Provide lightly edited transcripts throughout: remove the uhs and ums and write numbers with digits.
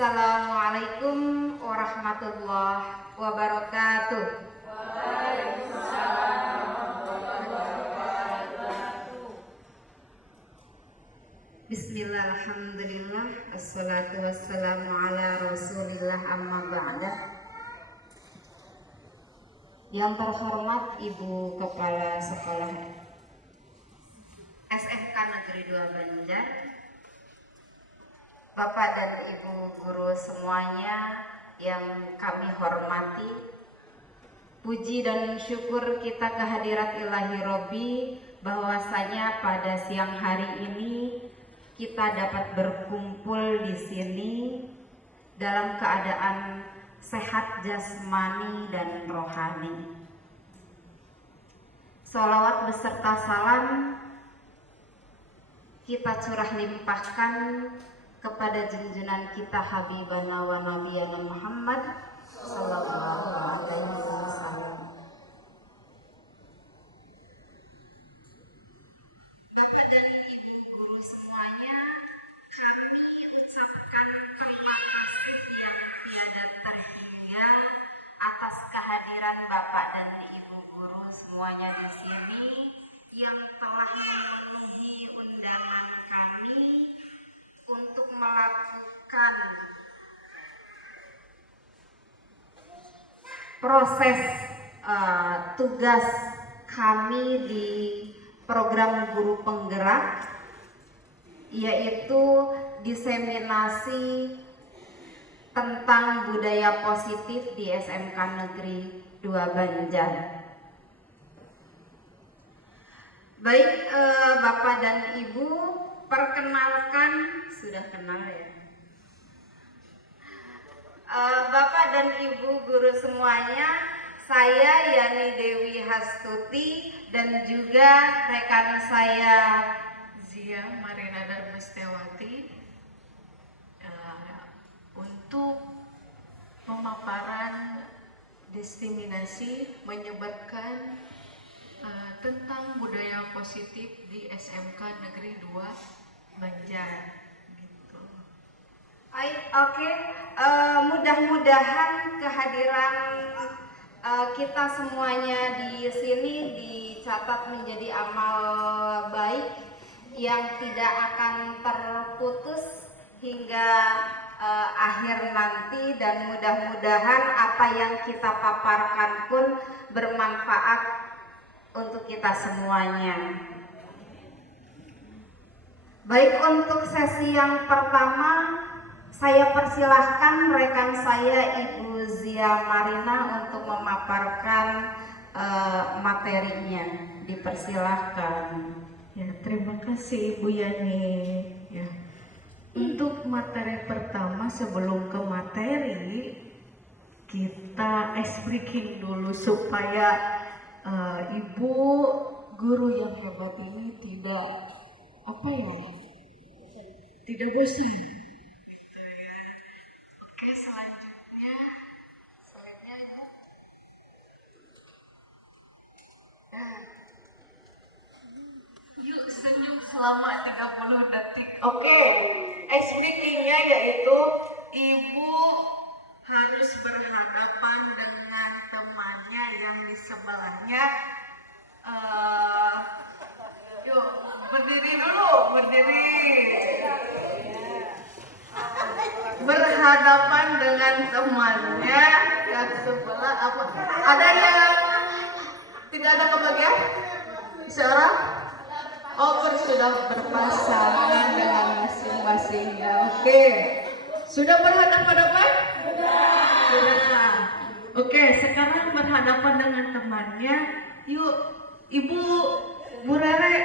Assalamualaikum warahmatullahi wabarakatuh. Bismillah, alhamdulillah, assalatu wassalamu ala rasulillah, amma ba'dah. Yang terhormat Ibu Kepala Sekolah SMK Negeri 2 Banjar, Bapak dan Ibu guru semuanya yang kami hormati, puji dan syukur kita kehadirat ilahi Robbi bahwasanya pada siang hari ini kita dapat berkumpul di sini dalam keadaan sehat jasmani dan rohani. Sholawat beserta salam kita curah limpahkan kepada junjungan kita Habibana wa Nabiyana Muhammad sallallahu alaihi wasallam. Bapak dan Ibu guru semuanya, kami ucapkan terima kasih yang tiada terhingga atas kehadiran Bapak dan Ibu guru semuanya di sini yang telah memenuhi undangan kami untuk melakukan proses tugas kami di program guru penggerak, yaitu diseminasi tentang budaya positif di SMK Negeri 2 Banjar. Baik, Bapak dan Ibu, perkenalkan, sudah kenal ya, Bapak dan Ibu guru semuanya, saya Yani Dewi Hastuti dan juga rekan saya Zia Marina Darmestiawati untuk pemaparan diseminasi menyebarkan tentang budaya positif di SMK Negeri 2 Banjar gitu. Oke, mudah-mudahan kehadiran kita semuanya di sini dicatat menjadi amal baik yang tidak akan terputus hingga akhir nanti, dan mudah-mudahan apa yang kita paparkan pun bermanfaat untuk kita semuanya. Baik, untuk sesi yang pertama saya persilahkan rekan saya Ibu Zia Marina untuk memaparkan materinya. Dipersilahkan. Ya, terima kasih Ibu Yani. Ya. Untuk materi pertama, sebelum ke materi, kita ice breaking dulu supaya Ibu guru yang hebat ini tidak tidak bosan. Gitu ya. Oke, selanjutnya slide-nya aja. Yuk senyum selama 30 detik. Oke, ice breaking-nya yaitu Ibu harus berhadapan dengan temannya yang di sebelahnya. Yuk, berdiri dulu, berdiri. Berhadapan dengan temannya yang sebelah. Ada yang tidak ada kebagian? Isyarat? Sudah berpasangan dengan masing-masingnya. Oke. Sudah berhadapan-hadapan? Sudah. Oke, sekarang berhadapan dengan temannya. Yuk, Ibu Bu Rere,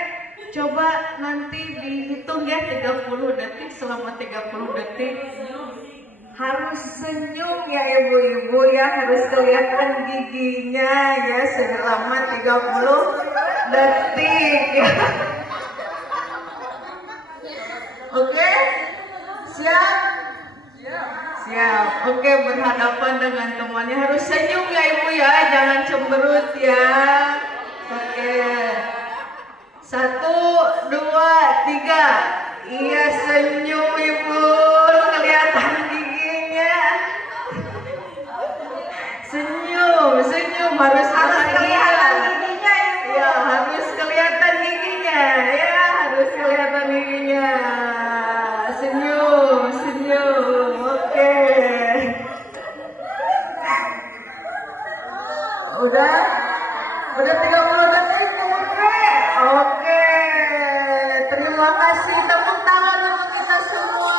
coba nanti dihitung ya 30 detik. Selama 30 detik harus senyum ya ibu-ibu ya, harus kelihatan giginya ya selama 30 detik ya. Oke? Siap? Siap. Oke, berhadapan dengan temannya harus senyum ya ibu ya, jangan cemberut ya. Oke. 1, 2, 3. Iya, senyum ibu, kelihatan gigi harus kelihatan bahagia. giginya Ibu. Ya, harus kelihatan giginya. Ya, harus kelihatan giginya. Senyum, senyum. Oke. Udah? Udah 30 detik oke. Oke. Terima kasih, tepuk tangan untuk kita semua.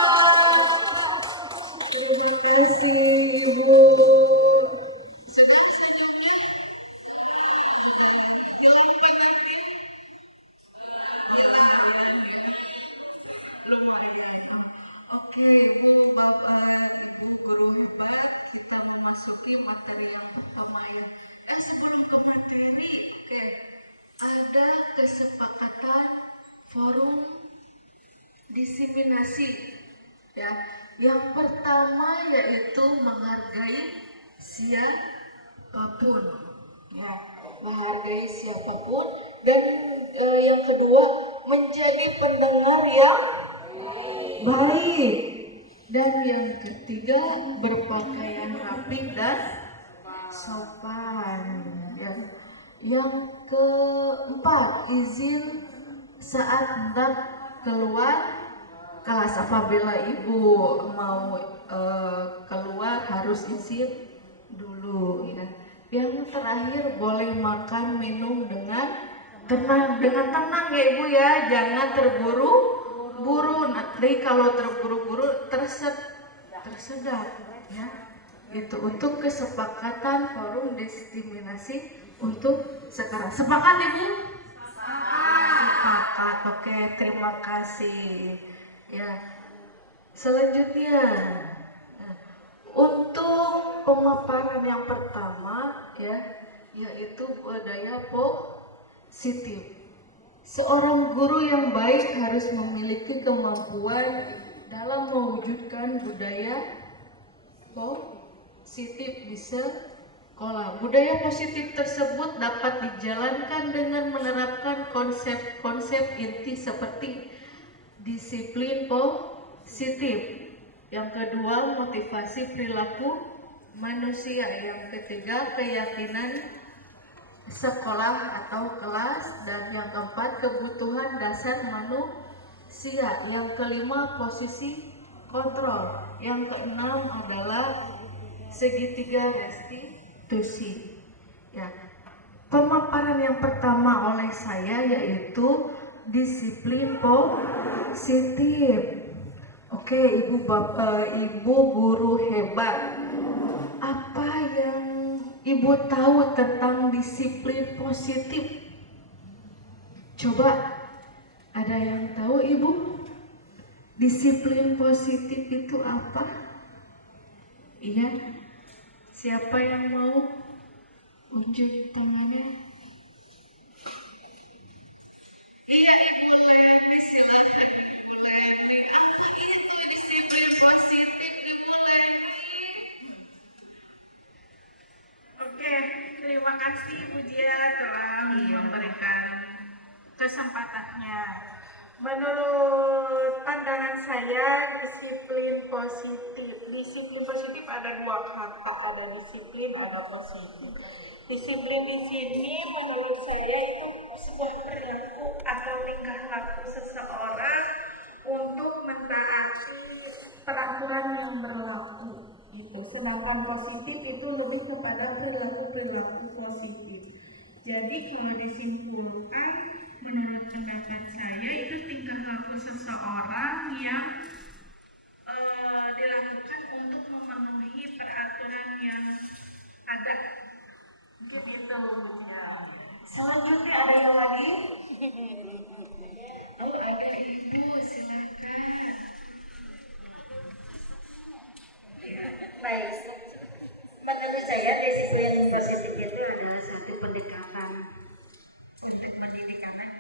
Terima kasih Ibu. Sedang senyumnya. Jangan pengen. Oke, Ibu, Bapak, Ibu guru hebat, kita memasuki materi yang pertama ya. Sebelum ke materi, oke, ada kesepakatan forum diseminasi ya. Yang pertama yaitu menghargai siapapun ya, menghargai siapapun, dan yang kedua menjadi pendengar yang baik, dan yang ketiga berpakaian rapi dan sopan ya. Yang keempat izin saat hendak keluar kelas. Apabila ibu mau keluar harus izin dulu ya. Yang terakhir boleh makan minum dengan tenang ya ibu ya, jangan terburu-buru. Nanti kalau terburu-buru tersedak ya. Itu untuk kesepakatan forum diseminasi untuk sekarang. Sepakat ibu? Sepakat. Oke, terima kasih ya. Selanjutnya untuk pemaparan yang pertama ya, yaitu budaya positif. Seorang guru yang baik harus memiliki kemampuan dalam mewujudkan budaya positif di sekolah. Budaya positif tersebut dapat dijalankan dengan menerapkan konsep-konsep inti seperti disiplin positif. Yang kedua, motivasi perilaku manusia. Yang ketiga, keyakinan sekolah atau kelas. Dan yang keempat, kebutuhan dasar manusia. Yang kelima, posisi kontrol. Yang keenam adalah segitiga restitusi ya. Pemaparan yang pertama oleh saya yaitu disiplin positif. Oke, ibu bapak, ibu guru hebat, apa yang ibu tahu tentang disiplin positif? Coba, ada yang tahu ibu? Disiplin positif itu apa? Iya, siapa yang mau unjuk tangannya? Iya, Ibu Leni, silakan Ibu Leni. Apa itu disiplin positif, Ibu Leni? Oke, terima kasih Bu Jia telah memberikan kesempatannya. Menurut pandangan saya, disiplin positif ada dua kata, ada disiplin, ada positif. Disiplin di sini menurut saya itu sebuah perilaku atau tingkah laku seseorang untuk mentaati peraturan yang berlaku. Gitu. Sedangkan positif itu lebih kepada perilaku positif. Jadi kalau disimpulkan, menurut pendapat saya itu tingkah laku seseorang yang dilakukan untuk memenuhi peraturan yang ada. Gitu ya. Selanjutnya ada yang lagi? Oh, ada ibu, silakan. Baik, menurut saya disiplin positif itu adalah satu pendekatan untuk mendidik anak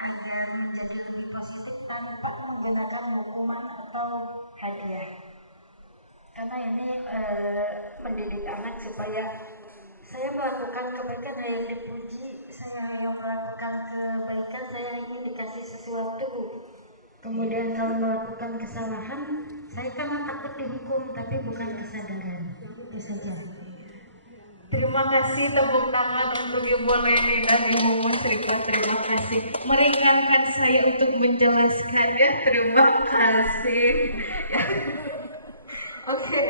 agar menjadi lebih positif tanpa menggunakan hukuman atau hadiah. Karena ini mendidik anak supaya saya melakukan kebaikan yang dipuji, saya yang melakukan kebaikan saya ingin dikasih sesuatu. Kemudian kalau melakukan kesalahan, saya karena takut dihukum, tapi bukan kesadaran. Itu saja. Terima Terima kasih, tepuk tangan untuk Ibu Leni dan Ibu Musrifah. Terima kasih meringankan saya untuk menjelaskannya. Terima kasih. Oke,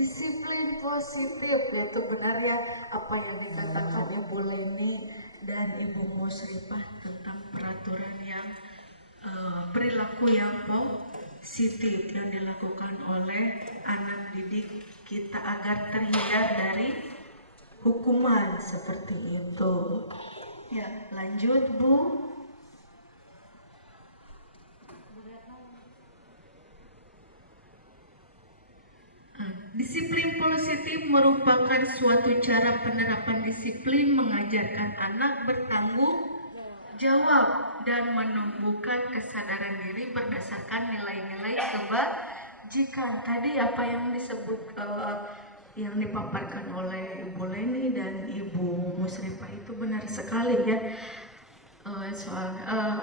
disiplin positif itu benar ya apa yang dikatakan Ibu Leni dan Ibu Musrifah tentang peraturan yang perilaku yang positif yang dilakukan oleh anak didik kita agar terhindar dari hukuman seperti itu. Ya, lanjut Bu. Disiplin positif merupakan suatu cara penerapan disiplin mengajarkan anak bertanggung jawab dan menumbuhkan kesadaran diri berdasarkan nilai-nilai kebajikan. Tadi apa yang disebut yang dipaparkan oleh Ibu Leni dan Ibu Musrifah itu benar sekali ya. Soal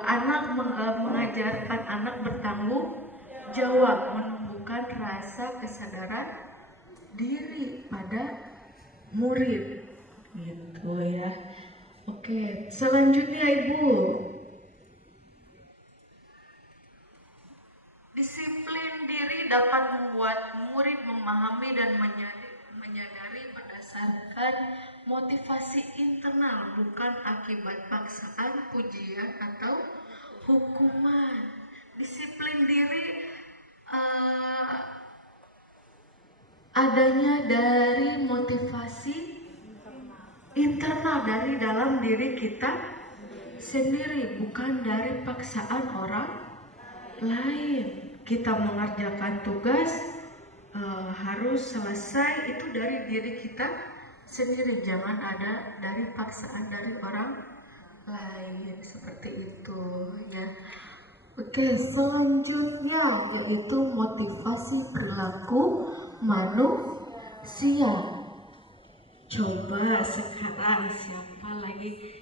anak mengajarkan anak bertanggung jawab, menumbuhkan rasa kesadaran diri pada murid gitu ya. Oke, selanjutnya Ibu. Disiplin diri dapat membuat murid memahami dan menyadari berdasarkan motivasi internal, bukan akibat paksaan, pujian, atau hukuman. Disiplin diri adanya dari motivasi internal dari dalam diri kita sendiri, bukan dari paksaan orang lain. Kita mengerjakan tugas harus selesai itu dari diri kita sendiri, jangan ada dari paksaan dari orang lain seperti itu ya. Oke, selanjutnya yaitu motivasi perilaku manusia. Coba sekarang siapa lagi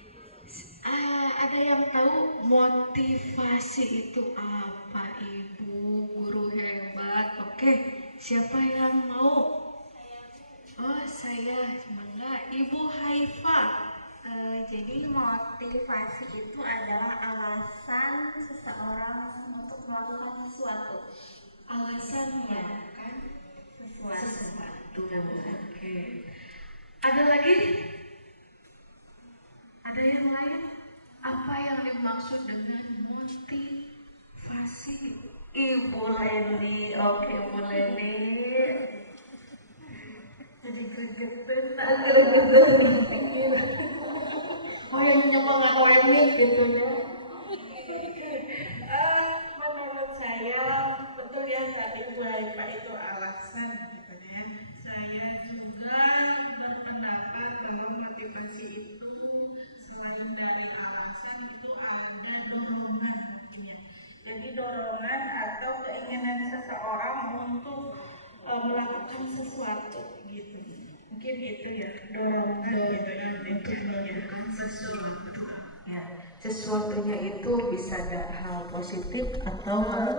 ada yang tahu motivasi itu apa? Ibu guru hebat. Oke, siapa yang mau? Oh, saya semoga Ibu Haifa. Jadi motivasi itu adalah alasan seseorang untuk melakukan sesuatu. Alasannya kan Sesuatu. Oke. Ada lagi? Ada yang lain? Apa yang dimaksud dengan motivasi? Ibu Leni, oke Bu Leni. Jadi kegepetan. Oh yang nyemangat orangnya pintunya. Menurut saya betul ya tadi Bu Haifa itu alasan gitu ya. Saya juga berpendapat bahwa motivasi itu selain dari alasan itu ada dorongan mungkin ya. Jadi dorongan atau keinginan seseorang untuk melakukan sesuatu gitu. Mungkin itu ya dorongan gitu ya Untuk melakukan sesuatu. Ya, sesuatunya itu bisa ada hal positif atau hal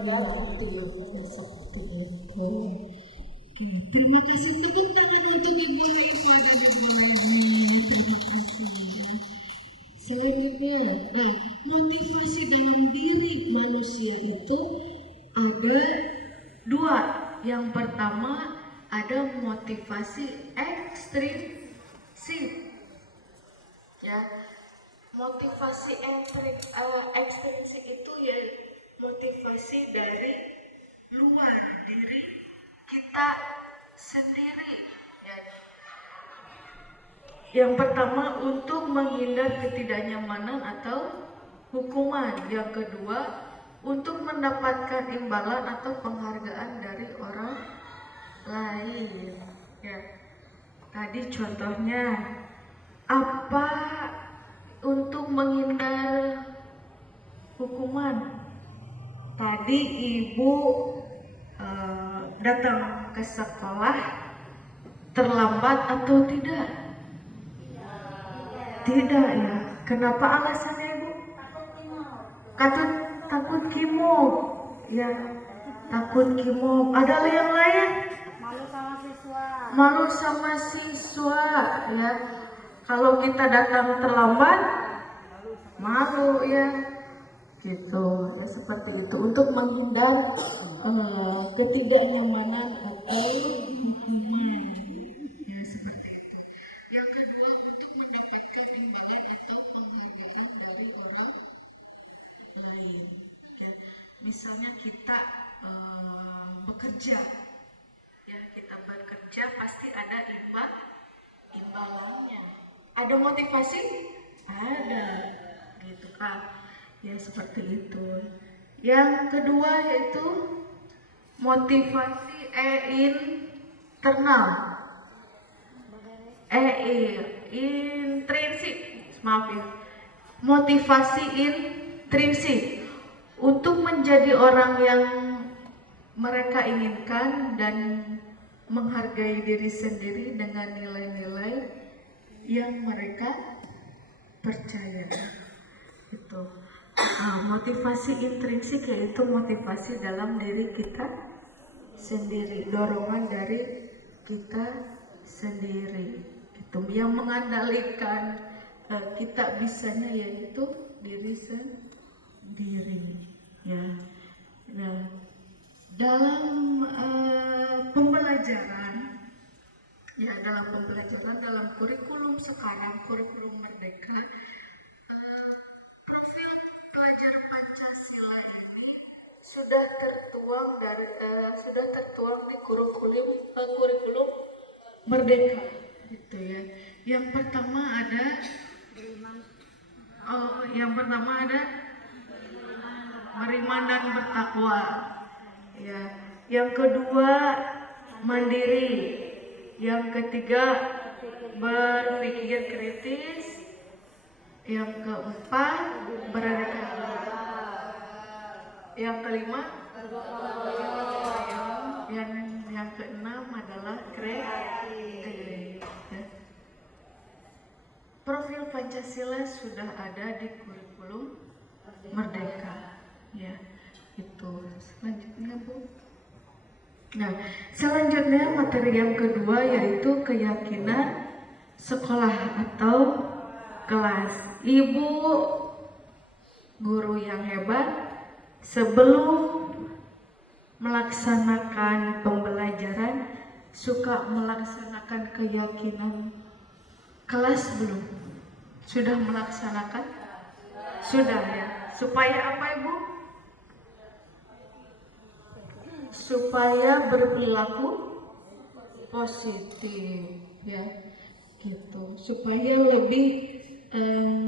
negatif seperti itu. Terima kasih tepuk tangan untuk Ibu Haifa dan Ibu Mami. Terima kasih. Selanjutnya, motivasi dalam diri manusia itu ada dua. Yang pertama ada motivasi ekstrinsik. Ya, motivasi ekstrinsik itu ya motivasi dari luar diri kita sendiri ya. Yang pertama untuk menghindar ketidaknyamanan atau hukuman. Yang kedua untuk mendapatkan imbalan atau penghargaan dari orang lain ya. Tadi contohnya apa untuk menghindar hukuman? Tadi Ibu datang ke sekolah terlambat atau tidak? Tidak ya. Kenapa alasannya Ibu? Takut kimo. Ya, takut kimo. Ada yang lain? Malu sama siswa. Malu sama siswa ya. Kalau kita datang terlambat, malu ya. Gitu ya, seperti itu untuk menghindar ketidaknyamanan atau hukuman ya, seperti itu. Yang kedua, untuk mendapatkan imbalan atau penghargaan dari orang lain ya. Misalnya kita bekerja ya, kita bekerja pasti ada imbalannya, ada motivasi, ada gitu kan ya, seperti itu. Yang kedua yaitu motivasi internal, intrinsik, maaf ya, motivasi intrinsik untuk menjadi orang yang mereka inginkan dan menghargai diri sendiri dengan nilai-nilai yang mereka percaya. Itu motivasi intrinsik yaitu motivasi dalam diri kita sendiri, dorongan dari kita sendiri, itu yang mengandalkan kita bisanya yaitu diri sendiri ya. Nah, dalam pembelajaran ya, dalam kurikulum sekarang, kurikulum merdeka, profil pelajar Pancasila ini sudah tertuang di kurikulum merdeka gitu ya. Yang pertama ada beriman dan bertakwa ya. Yang kedua mandiri. Yang ketiga berpikir kritis. Yang keempat beraneka ragam. Yang kelima yang keenam adalah kreatif. Profil Pancasila sudah ada di kurikulum merdeka ya. Itu selanjutnya Bu. Nah, selanjutnya materi yang kedua yaitu keyakinan sekolah atau kelas. Ibu guru yang hebat, sebelum melaksanakan pembelajaran suka melaksanakan keyakinan kelas belum? Sudah melaksanakan? Sudah ya. Supaya apa Ibu? Supaya berperilaku positif ya, gitu. Supaya lebih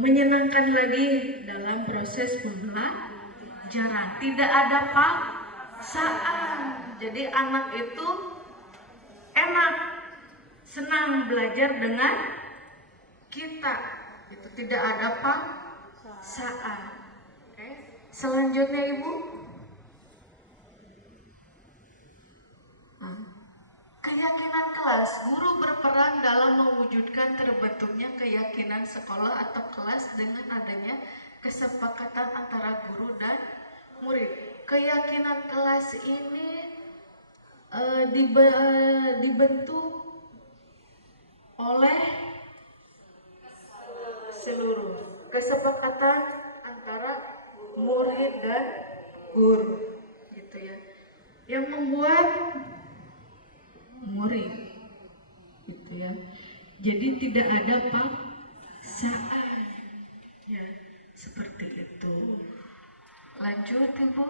menyenangkan lagi dalam proses pembelajaran. Tidak ada paksaan. Jadi anak itu enak, senang belajar dengan kita. Itu tidak ada paksaan. Oke. Selanjutnya Ibu. Keyakinan kelas. Guru berperan dalam mewujudkan terbentuknya keyakinan sekolah atau kelas dengan adanya kesepakatan antara guru dan murid. Keyakinan kelas ini dibentuk oleh seluruh kesepakatan antara murid dan guru, gitu ya. Yang membuat murid, gitu ya. Jadi tidak ada paksaan, ya, seperti itu. Lanjut Ibu.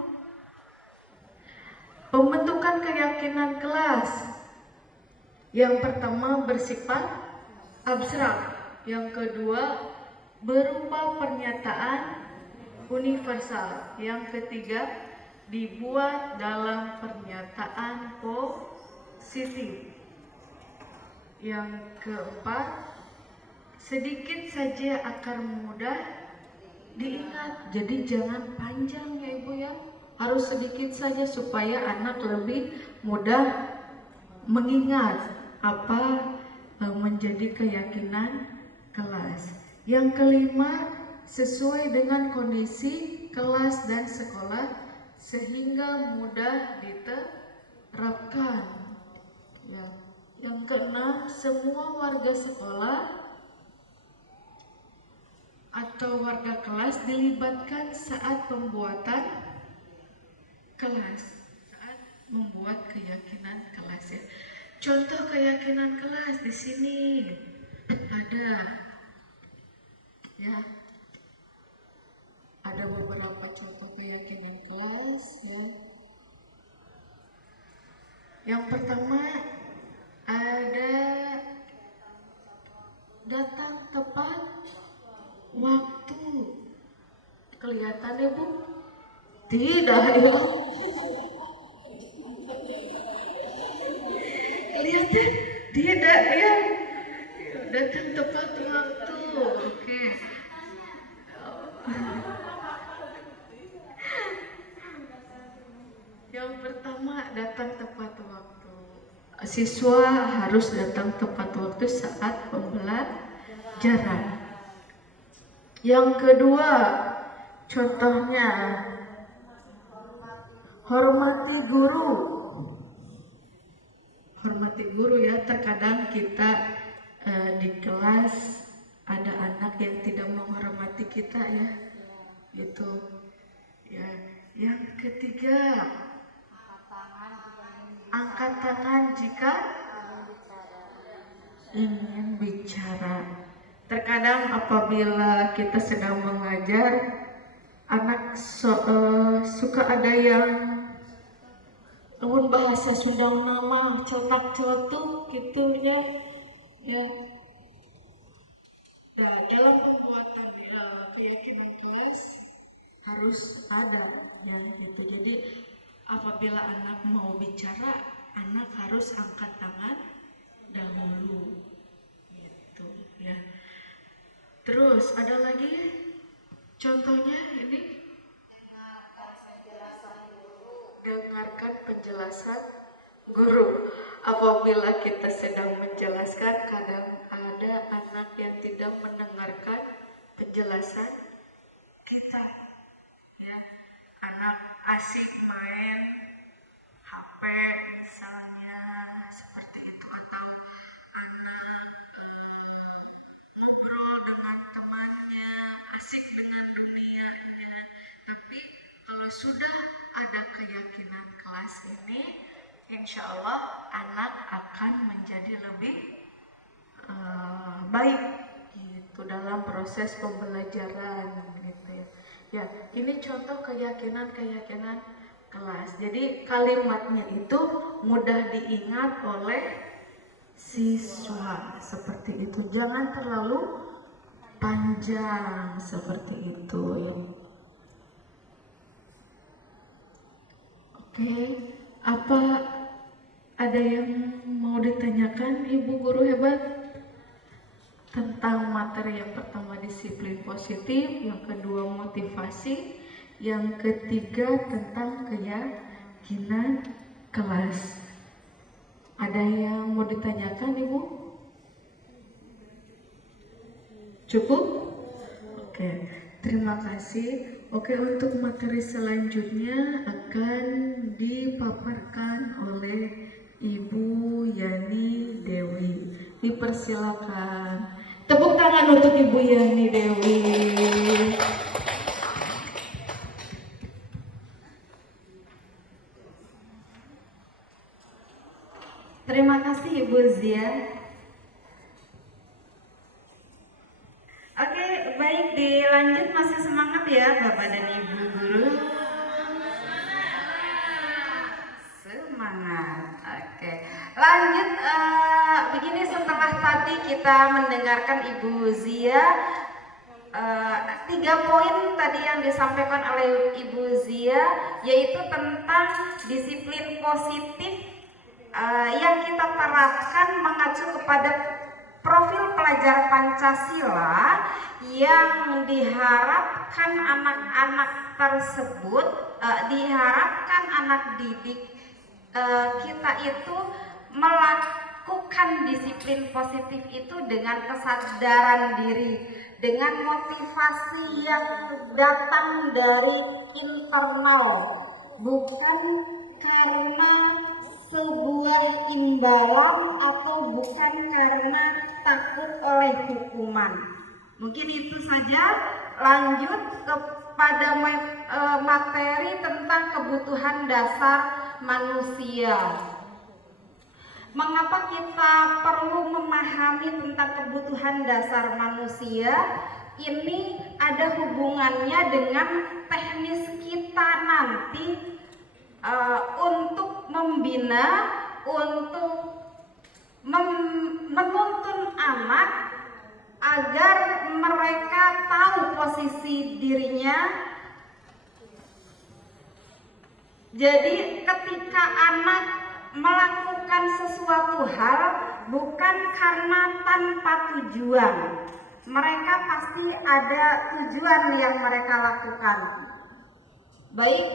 Pembentukan keyakinan kelas. Yang pertama bersifat abstrak, yang kedua berupa pernyataan universal, yang ketiga dibuat dalam pernyataan positif, yang keempat sedikit saja akan mudah diingat. Jadi jangan panjang ya Ibu ya, harus sedikit saja supaya anak lebih mudah mengingat apa menjadi keyakinan kelas. Yang kelima, sesuai dengan kondisi kelas dan sekolah sehingga mudah diterapkan. Ya, Yang keenam, semua warga sekolah atau warga kelas dilibatkan saat pembuatan kelas, saat membuat keyakinan kelas ya. Contoh keyakinan kelas di sini ada ya. Ada beberapa contoh keyakinan kelas ya. Yang pertama ada datang tepat waktu. Kelihatan ya Bu? Tidak ya. Kelihatan? Tidak ya. Datang tepat waktu. Oke. Yang pertama datang tepat waktu. Siswa harus datang tepat waktu saat pembelajaran. Yang kedua, contohnya hormati guru. Hormati guru ya, terkadang kita di kelas ada anak yang tidak menghormati kita ya. Gitu. Ya. Yang ketiga, angkat tangan jika ingin bicara. Terkadang apabila kita sedang mengajar, anak suka ada yang bahasa Sunda nama cetak celetuk gitu ya. Nah, dalam pembuatan keyakinan kelas harus ada ya gitu. Jadi apabila anak mau bicara, anak harus angkat tangan dahulu gitu ya. Terus ada lagi contohnya ini, dengarkan penjelasan guru. Apabila kita sedang menjelaskan, kadang ada anak yang tidak mendengarkan penjelasan kita ya. Anak asik main HP misalnya seperti itu, atau anak ngobrol dengan temannya, asik dengan dunia ya. Tapi kalau sudah ada keyakinan kelas ini, insya Allah anak akan menjadi lebih baik gitu dalam proses pembelajaran gitu ya. Ya, ini contoh keyakinan kelas. Jadi kalimatnya itu mudah diingat oleh siswa seperti itu. Jangan terlalu panjang seperti itu ya. Oke, apa ada yang mau ditanyakan Ibu Guru hebat? Tentang materi yang pertama disiplin positif, yang kedua motivasi, yang ketiga tentang keyakinan kelas. Ada yang mau ditanyakan Ibu? Cukup? Oke, terima kasih. Oke, untuk materi selanjutnya akan dipaparkan oleh Ibu Yani Dewi. Dipersilakan. Tepuk tangan untuk Ibu Yani Dewi. Terima kasih Ibu Zia. Oke, baik, dilanjut, masih semangat ya Bapak dan Ibu Guru. Semangat. Oke, lanjut. Begini, setelah tadi kita mendengarkan Ibu Zia, 3 poin tadi yang disampaikan oleh Ibu Zia, yaitu tentang disiplin positif yang kita terapkan mengacu kepada profil pelajar Pancasila, yang diharapkan anak-anak tersebut, diharapkan anak didik kita itu melakukan disiplin positif itu dengan kesadaran diri, dengan motivasi yang datang dari internal, bukan karena sebuah imbalan atau bukan karena takut oleh hukuman. Mungkin itu saja. Lanjut kepada materi tentang kebutuhan dasar manusia. Mengapa kita perlu memahami tentang kebutuhan dasar manusia? Ini ada hubungannya dengan teknis kita nanti untuk membina, untuk menuntun anak agar mereka tahu posisi dirinya. Jadi ketika anak melakukan sesuatu hal bukan karena tanpa tujuan, mereka pasti ada tujuan yang mereka lakukan. Baik,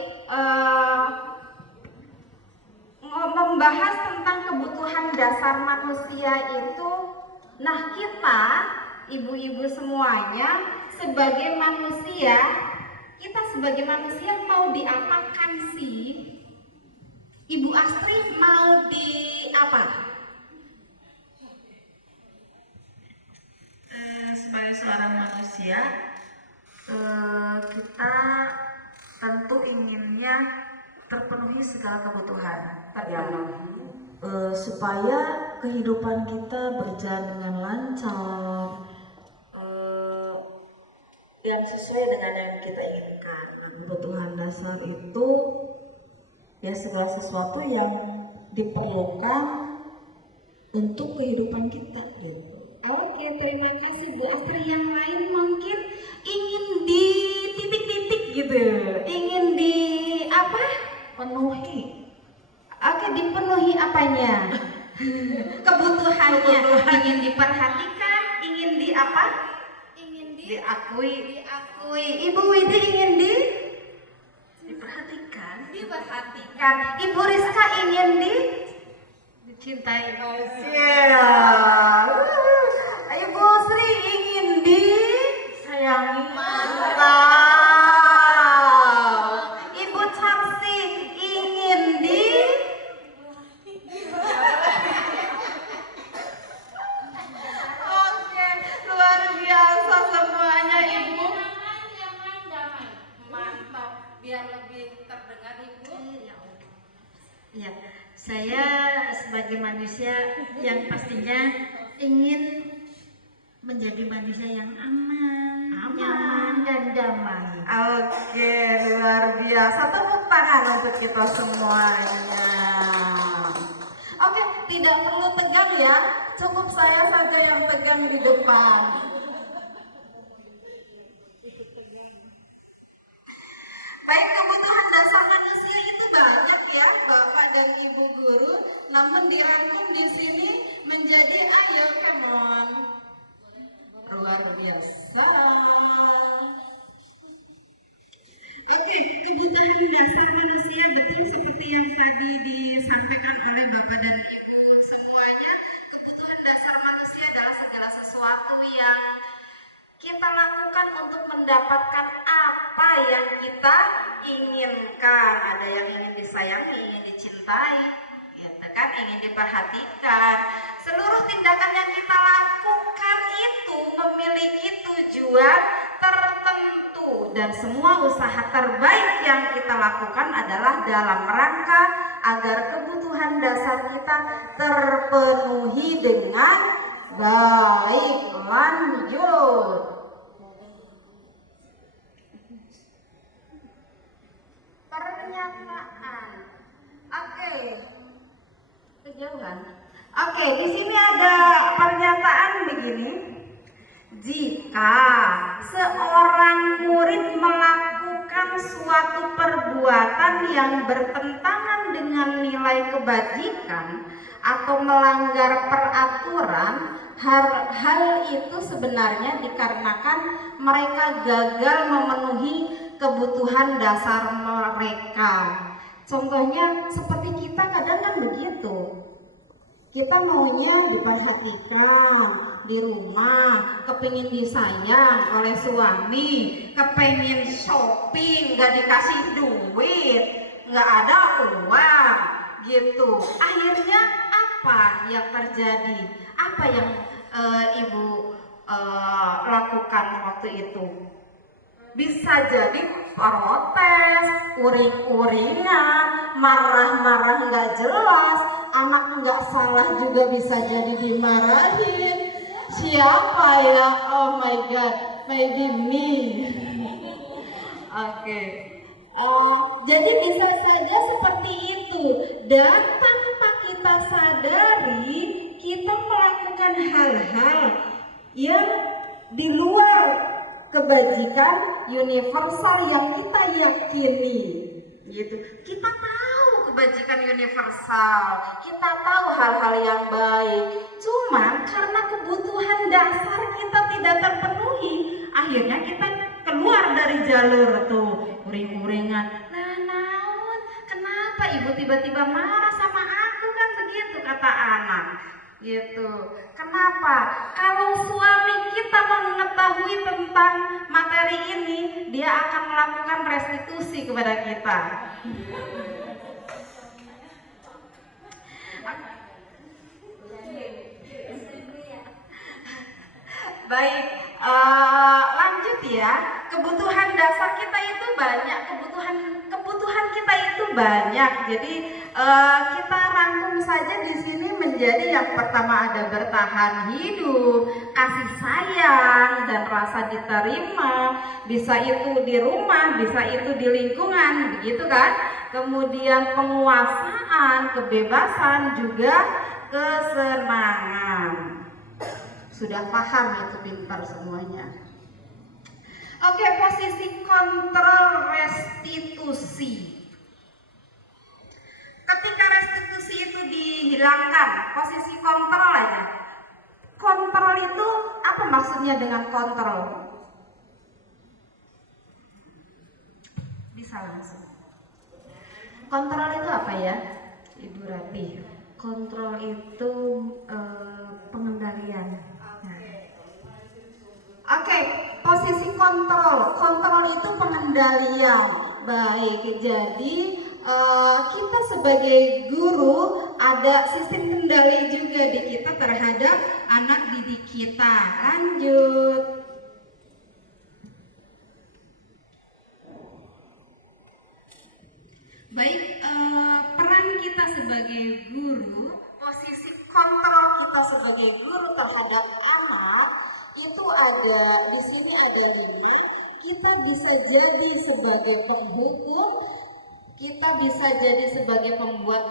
membahas tentang kebutuhan dasar manusia itu, nah kita ibu-ibu semuanya sebagai manusia, kita sebagai manusia mau diapakan sih? Ibu Astri mau di apa? Sebagai seorang manusia, kita tentu inginnya terpenuhi segala kebutuhan, supaya kehidupan kita berjalan dengan lancar dan sesuai dengan yang kita inginkan. Kebutuhan dasar itu ya segala sesuatu yang diperlukan untuk kehidupan kita gitu. Oke, terima kasih Bu Astri. Yang lain mungkin ingin di titik-titik gitu, ingin di apa? Penuhi. Oke, dipenuhi apanya? Kebutuhannya. Ingin diperhatikan, ingin di apa? Ingin diakui. Ibu Widi ingin diperhatikan. Ibu Rizka ingin dicintai. Ibu Sri ingin disayangi. Ibu Charsi ingin Oke, luar biasa semuanya Ibu. Mantap, biar lebih terdengar Ibu. Ya, saya sebagai manusia yang pastinya ingin menjadi manusia yang aman, nyaman dan damai. Oke, luar biasa. Tepuk tangan untuk kita semuanya. Oke, tidak perlu tegang ya. Cukup saya saja yang tegang di depan. Baik, kebutuhan dasar manusia itu banyak ya, Bapak dan Ibu guru. Namun dirangkum di sini menjadi ayo, come on. Luar biasa. Oke, kebutuhan dasar manusia betul seperti yang tadi disampaikan oleh Bapak dan Ibu semuanya. Kebutuhan dasar manusia adalah segala sesuatu yang kita lakukan untuk mendapatkan apa yang kita inginkan. Ada yang ingin disayangi, ingin dicintai, ya kan, ingin diperhatikan. Seluruh tindakan yang kita lakukan itu memiliki tujuan tertentu, dan semua usaha terbaik yang kita lakukan adalah dalam rangka agar kebutuhan dasar kita terpenuhi dengan baik. Lanjut. Pernyataan. Oke. Kejauhan. Oke, di sini ada pernyataan begini. Jika seorang murid melakukan suatu perbuatan yang bertentangan dengan nilai kebajikan atau melanggar peraturan, hal itu sebenarnya dikarenakan mereka gagal memenuhi kebutuhan dasar mereka. Contohnya seperti kita kadang kan begitu. Kita maunya diperhatikan di rumah, kepingin disayang oleh suami, kepingin shopping, gak dikasih duit, gak ada uang, gitu. Akhirnya apa yang terjadi? Apa yang Ibu lakukan waktu itu? Bisa jadi protes, uring-uringan, marah-marah nggak jelas, anak nggak salah juga bisa jadi dimarahin. Siapa ya? Oh my God, maybe me. Oke. Jadi bisa saja seperti itu, dan tanpa kita sadari kita melakukan hal-hal yang di luar kebajikan universal yang kita yakini. Gitu. Kita tahu kebajikan universal, kita tahu hal-hal yang baik. Cuman karena kebutuhan dasar kita tidak terpenuhi, akhirnya kita keluar dari jalur tuh, uring-uringan. Nah, naon, kenapa ibu tiba-tiba marah sama aku, kan begitu kata anak. Gitu. Kenapa? Kalau suami kita mengetahui tentang materi ini, dia akan melakukan restitusi kepada kita. Baik, lanjut ya. Kebutuhan dasar kita itu banyak, kebutuhan kita itu banyak. Jadi kita rangkum saja di sini menjadi yang pertama ada bertahan hidup, kasih sayang dan rasa diterima. Bisa itu di rumah, bisa itu di lingkungan, begitu kan? Kemudian penguasaan, kebebasan, juga kesenangan. Sudah paham itu pintar semuanya. Oke, posisi kontrol restitusi. Ketika restitusi itu dihilangkan, posisi kontrol aja. Kontrol itu apa maksudnya dengan kontrol? Bisa langsung. Kontrol itu apa ya, Ibu Rati? Kontrol itu pengendalian. Oke, posisi kontrol. Kontrol itu pengendalian. Baik, jadi kita sebagai guru ada sistem kendali juga di kita terhadap anak didik kita. Lanjut. Baik, peran kita sebagai guru, posisi kontrol kita sebagai guru terhadap anak itu ada di sini ada 5. Kita bisa jadi sebagai penghukum, kita bisa jadi sebagai pembuat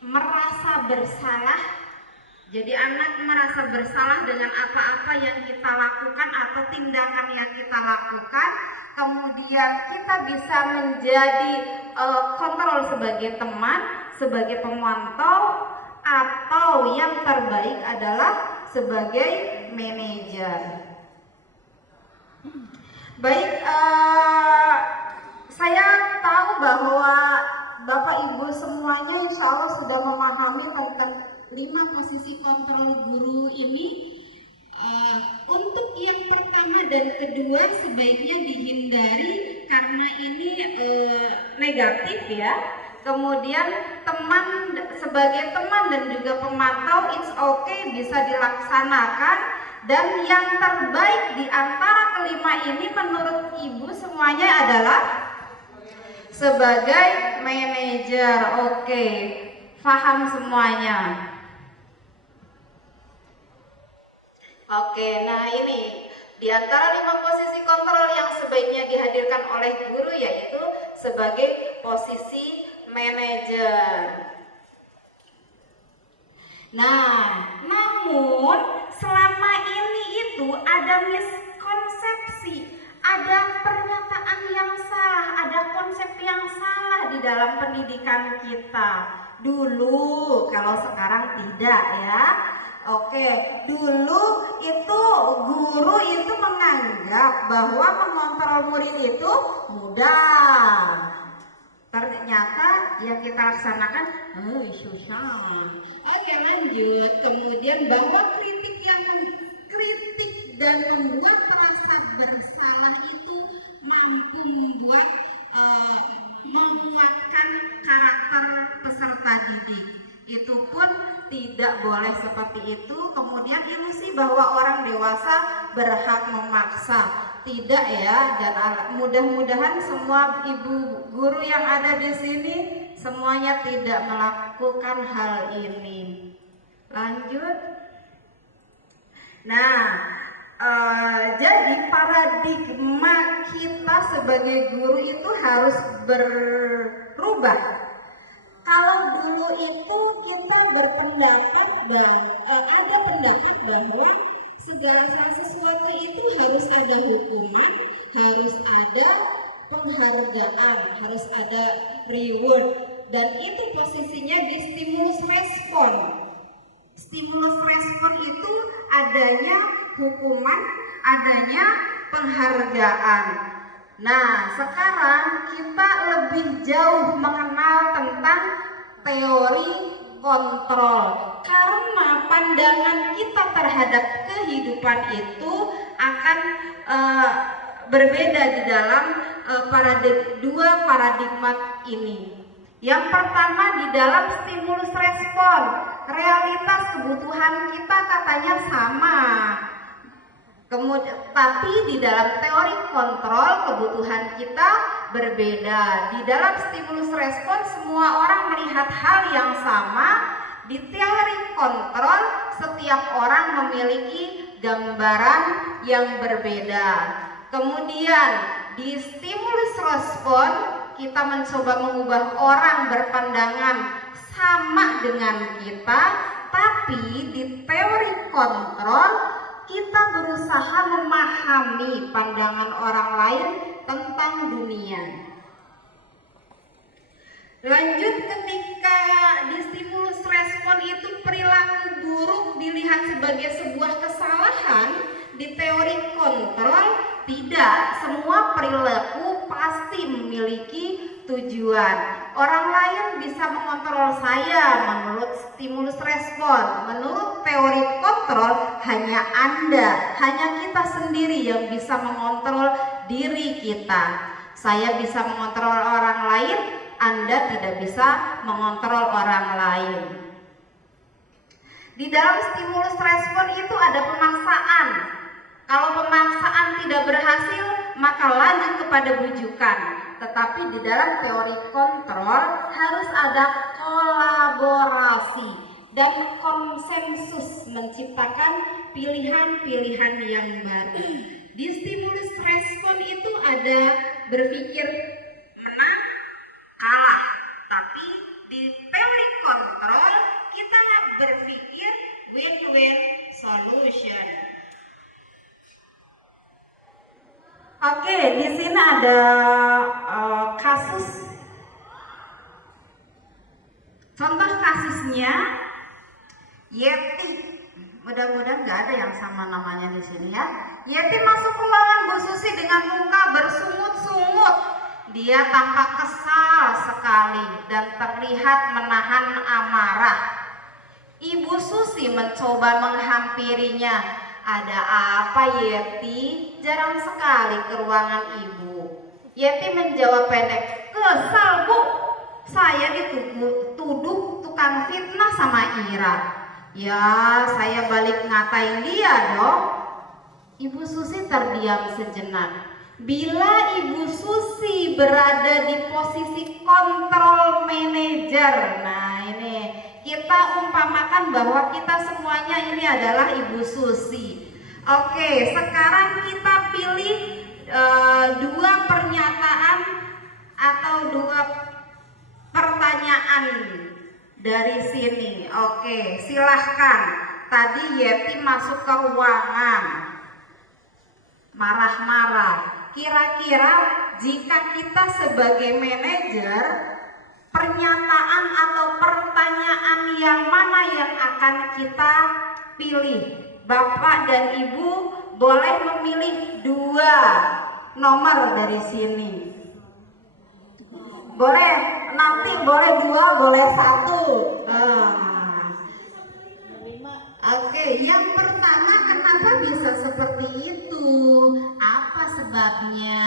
merasa bersalah. Jadi anak merasa bersalah dengan apa-apa yang kita lakukan atau tindakan yang kita lakukan. Kemudian kita bisa menjadi kontrol sebagai teman, sebagai pemantau, atau yang terbaik adalah sebagai manajer. Baik, saya tahu bahwa Bapak Ibu semuanya insya Allah sudah memahami tentang 5 posisi kontrol guru ini. Untuk yang pertama dan kedua sebaiknya dihindari karena ini negatif ya. Kemudian teman, sebagai teman dan juga pemantau, it's okay, bisa dilaksanakan. Dan yang terbaik di antara kelima ini menurut Ibu semuanya adalah sebagai manajer. Oke, paham semuanya. Oke, nah ini di antara 5 posisi kontrol yang sebaiknya dihadirkan oleh guru yaitu sebagai posisi manajer. Nah, namun selama ini itu ada miskonsepsi, ada pernyataan yang salah, ada konsep yang salah di dalam pendidikan kita. Dulu, kalau sekarang tidak ya. Oke, dulu itu guru itu menganggap bahwa mengontrol murid itu mudah. Ternyata yang kita laksanakan susah. Oke, lanjut. Kemudian bahwa kritik dan membuat rasa bersalah itu mampu membuat menguatkan karakter peserta Itu pun tidak boleh seperti itu. Kemudian ilusi bahwa orang dewasa berhak memaksa, tidak ya. Dan mudah-mudahan semua ibu guru yang ada di sini semuanya tidak melakukan hal ini. Lanjut. Nah, jadi paradigma kita sebagai guru itu harus berubah. Kalau dulu itu kita berpendapat ada pendapat bahwa segala sesuatu itu harus ada hukuman, harus ada penghargaan, harus ada reward, dan itu posisinya di stimulus respon. Stimulus respon itu adanya hukuman, adanya penghargaan. Nah, sekarang kita lebih jauh mengenal tentang teori kontrol, karena pandangan kita terhadap kehidupan itu akan berbeda di dalam dua paradigma ini. Yang pertama, di dalam stimulus respon, realitas kebutuhan kita katanya sama. Kemudian, tapi di dalam teori kontrol kebutuhan kita berbeda. Di dalam stimulus respon semua orang melihat hal yang sama. Di teori kontrol setiap orang memiliki gambaran yang berbeda. Kemudian di stimulus respon kita mencoba mengubah orang berpandangan sama dengan kita, tapi di teori kontrol kita berusaha memahami pandangan orang lain tentang dunia. Lanjut, ketika di stimulus respon itu perilaku buruk dilihat sebagai sebuah kesalahan, di teori kontrol tidak, semua perilaku pasti memiliki tujuan. Orang lain bisa mengontrol saya menurut stimulus respon. Menurut teori kontrol hanya Anda, hanya kita sendiri yang bisa mengontrol diri kita. Saya bisa mengontrol orang lain, Anda tidak bisa mengontrol orang lain. Di dalam stimulus respon itu ada pemaksaan. Kalau pemaksaan tidak berhasil, maka lanjut kepada bujukan. Tetapi di dalam teori kontrol harus ada kolaborasi dan konsensus menciptakan pilihan-pilihan yang baru. Di stimulus respon itu ada berpikir menang, kalah. Tapi di teori kontrol kita berpikir win-win solution. Oke, di sini ada kasus. Contoh kasusnya Yeti. Mudah-mudahan nggak ada yang sama namanya di sini ya. Yeti masuk ruangan Bu Susi dengan muka bersungut-sungut. Dia tampak kesal sekali dan terlihat menahan amarah. Ibu Susi mencoba menghampirinya. Ada apa Yeti? Jarang sekali ke ruangan ibu. Yeti menjawab pendek, kesal Bu, saya dituduh tukang fitnah sama Ira. Ya, saya balik ngatain dia dong. Ibu Susi terdiam sejenak. Bila Ibu Susi berada di posisi kontrol manajer, nah ini kita umpamakan bahwa kita semuanya ini adalah Ibu Susi. Oke, sekarang kita pilih dua pernyataan atau dua pertanyaan dari sini. Oke, silahkan. Tadi Yeti masuk ke ruangan marah-marah. Kira-kira jika kita sebagai manajer, pernyataan atau pertanyaan yang mana yang akan kita pilih? Bapak dan Ibu boleh memilih dua nomor dari sini. Boleh, nanti boleh dua, boleh satu. Oke, yang pertama, kenapa bisa seperti itu? Apa sebabnya?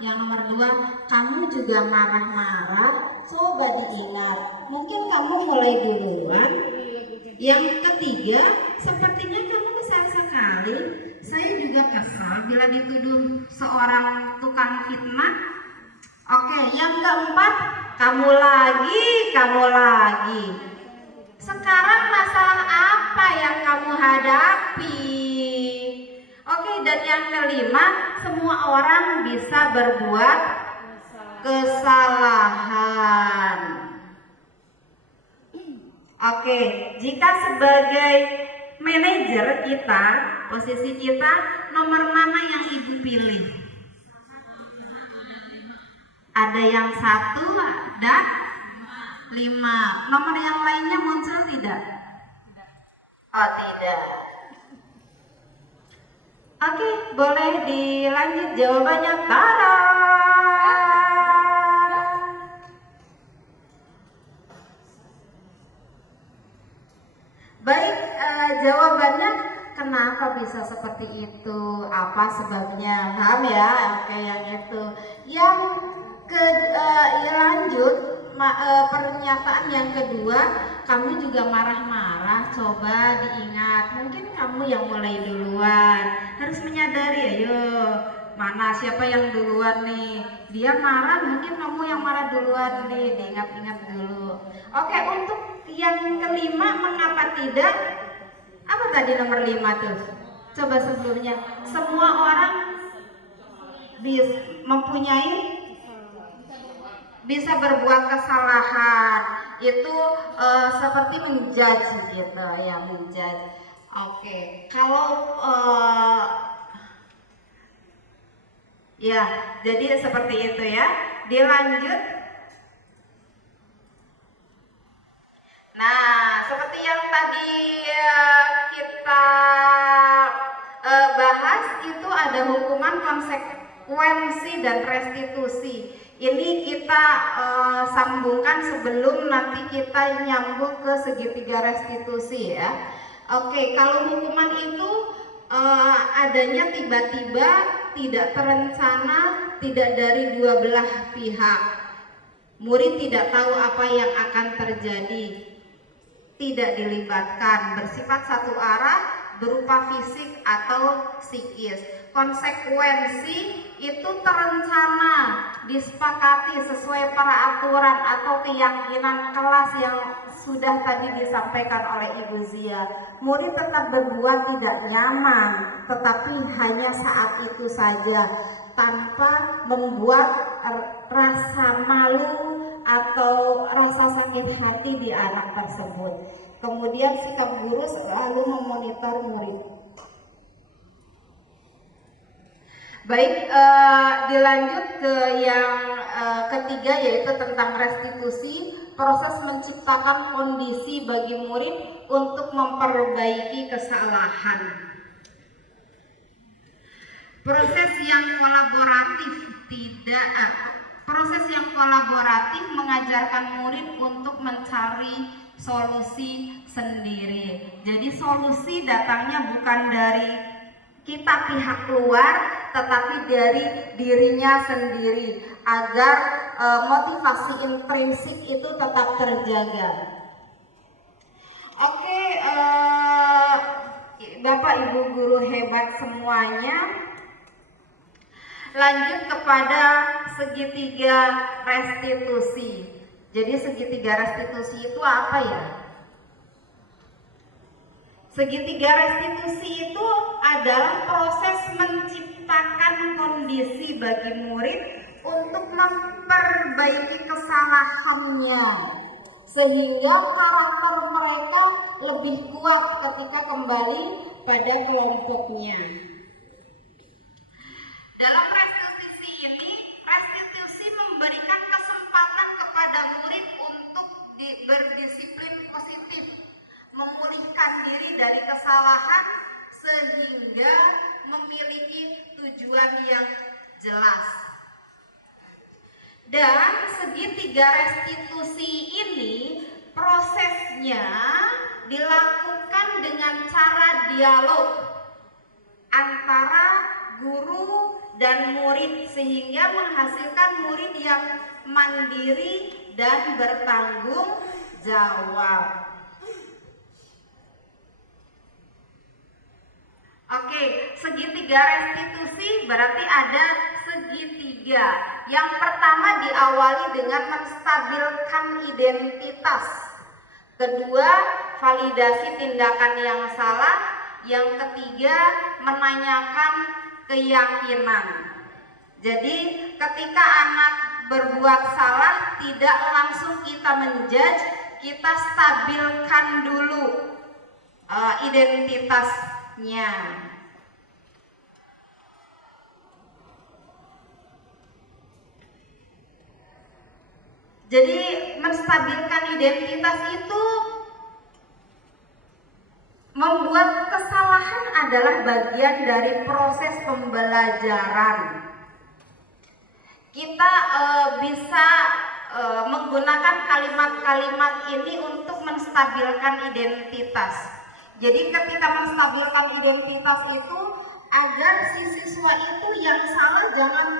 Yang nomor 2, kamu juga marah-marah, coba diingat. Mungkin kamu mulai duluan. Yang ketiga, sepertinya kamu kesal sekali. Saya juga kesal bila dituduh seorang tukang fitnah. Oke, yang keempat, kamu lagi. Sekarang masalah apa yang kamu hadapi? Oke, dan yang kelima, semua orang bisa berbuat kesalahan. Oke, jika sebagai manajer kita, posisi kita, nomor mana yang Ibu pilih? Ada yang 1 dan 5. Nomor yang lainnya muncul tidak? Oh, tidak. Oke, boleh dilanjut jawabannya. Tada! Baik, jawabannya kenapa bisa seperti itu? Apa sebabnya? Paham ya? Oke, yang itu. Yang lanjut, pernyataan yang kedua, kamu juga marah-marah. Coba diingat, mungkin kamu yang mulai duluan. Harus menyadari, ayo, mana siapa yang duluan nih? Dia marah, mungkin kamu yang marah duluan nih. Diingat-ingat dulu. Oke, untuk yang kelima, mengapa tidak? Apa tadi nomor 5 tuh? Coba sebelumnya. Semua orang bisa berbuat kesalahan. Itu seperti menjudge gitu ya, menjudge. Oke, kalau ya, jadi seperti itu ya. Dilanjut. Nah, seperti yang tadi kita bahas, itu ada hukuman, konsekuensi, dan restitusi. Ini kita sambungkan sebelum nanti kita nyambung ke segitiga restitusi ya. Oke, kalau hukuman itu adanya tiba-tiba, tidak terencana, tidak dari dua belah pihak. Murid tidak tahu apa yang akan terjadi, tidak dilibatkan, bersifat satu arah, berupa fisik atau psikis. Konsekuensi itu terencana, disepakati sesuai peraturan atau keyakinan kelas yang sudah tadi disampaikan oleh Ibu Zia. Murid tetap berbuat tidak nyaman, tetapi hanya saat itu saja, tanpa membuat rasa malu atau rasa sakit hati di anak tersebut. Kemudian sikap guru selalu memonitor murid. Baik, dilanjut ke yang ketiga, yaitu tentang restitusi, proses menciptakan kondisi bagi murid untuk memperbaiki kesalahan. Proses yang kolaboratif mengajarkan murid untuk mencari solusi sendiri. Jadi solusi datangnya bukan dari kita pihak luar, tetapi dari dirinya sendiri, agar motivasi intrinsik itu tetap terjaga. Oke, Bapak Ibu guru hebat semuanya. Lanjut kepada segitiga restitusi. Jadi segitiga restitusi itu apa ya? Segitiga restitusi itu adalah proses menciptakan kondisi bagi murid untuk memperbaiki kesalahannya, sehingga karakter mereka lebih kuat ketika kembali pada kelompoknya. Dalam restitusi ini, restitusi memberikan kesempatan kepada murid untuk berdisiplin positif, memulihkan diri dari kesalahan sehingga memiliki tujuan yang jelas. Dan segitiga restitusi ini prosesnya dilakukan dengan cara dialog antara guru dan murid sehingga menghasilkan murid yang mandiri dan bertanggung jawab. Oke, segitiga restitusi berarti ada segitiga. Yang pertama diawali dengan menstabilkan identitas. Kedua, validasi tindakan yang salah. Yang ketiga, menanyakan keyakinan. Jadi, ketika anak berbuat salah, tidak langsung kita menjudge, kita stabilkan dulu identitasnya. Jadi menstabilkan identitas itu membuat kesalahan adalah bagian dari proses pembelajaran. Kita bisa menggunakan kalimat-kalimat ini untuk menstabilkan identitas. Jadi ketika menstabilkan identitas itu agar si siswa itu yang salah jangan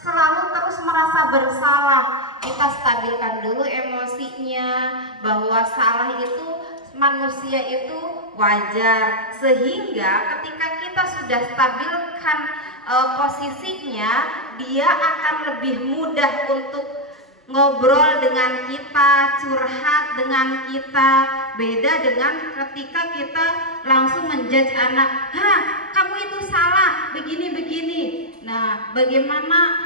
selalu terus merasa bersalah. Kita stabilkan dulu emosinya bahwa salah itu manusia itu wajar, sehingga ketika kita sudah stabilkan posisinya, dia akan lebih mudah untuk ngobrol dengan kita, curhat dengan kita. Beda dengan ketika kita langsung menjudge anak, "Hah, kamu itu salah, begini-begini." Nah, bagaimana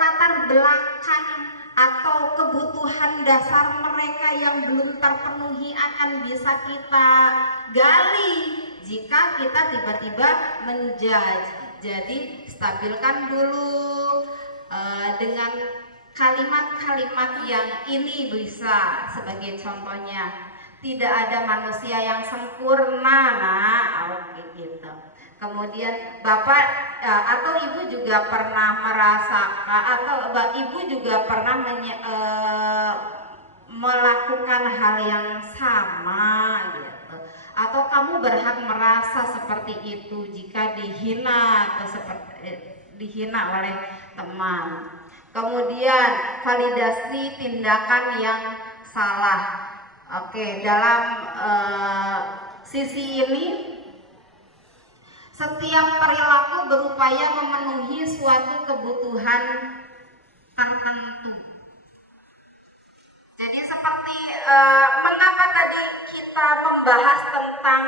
latar belakang atau kebutuhan dasar mereka yang belum terpenuhi akan bisa kita gali jika kita tiba-tiba menjudge. Jadi stabilkan dulu dengan kalimat-kalimat yang ini bisa sebagai contohnya. Tidak ada manusia yang sempurna, nah, oke gitu. Kemudian Bapak atau Ibu juga pernah merasakan atau Ibu juga pernah melakukan hal yang sama gitu. Atau kamu berhak merasa seperti itu jika dihina atau dihina oleh teman. Kemudian validasi tindakan yang salah. Oke, dalam sisi ini setiap perilaku berupaya memenuhi suatu kebutuhan tertentu. Jadi seperti mengapa tadi kita membahas tentang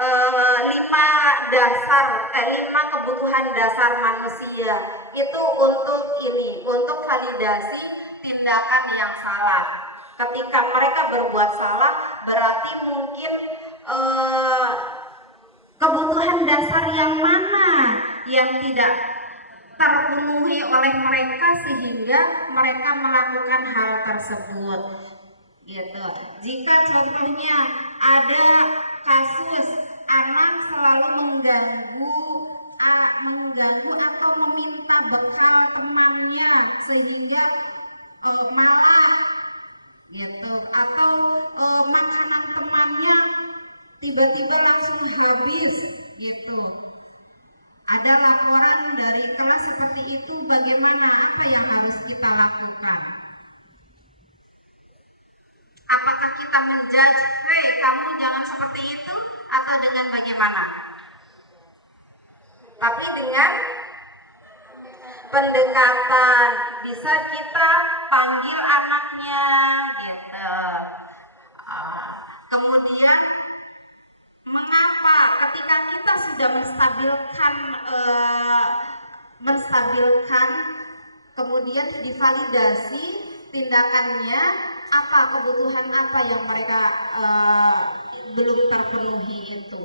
5 kebutuhan dasar manusia itu untuk ini, untuk validasi tindakan yang salah. Ketika mereka berbuat salah, berarti mungkin kebutuhan dasar yang mana yang tidak terpenuhi oleh mereka sehingga mereka melakukan hal tersebut. Gitu. Jika contohnya ada kasus anak selalu mengganggu atau meminta bekal temannya sehingga malah gitu, atau makanan temannya tiba-tiba langsung habis gitu. Ada laporan dari kelas seperti itu, bagaimana, apa yang harus kita lakukan? Apakah kita menjudge, kamu jangan seperti itu, atau dengan bagaimana? Tapi dengan pendekatan, bisa kita panggil anaknya gitu. Kemudian mengapa ketika kita sudah menstabilkan kemudian divalidasi tindakannya, apa kebutuhan apa yang mereka belum terpenuhi itu.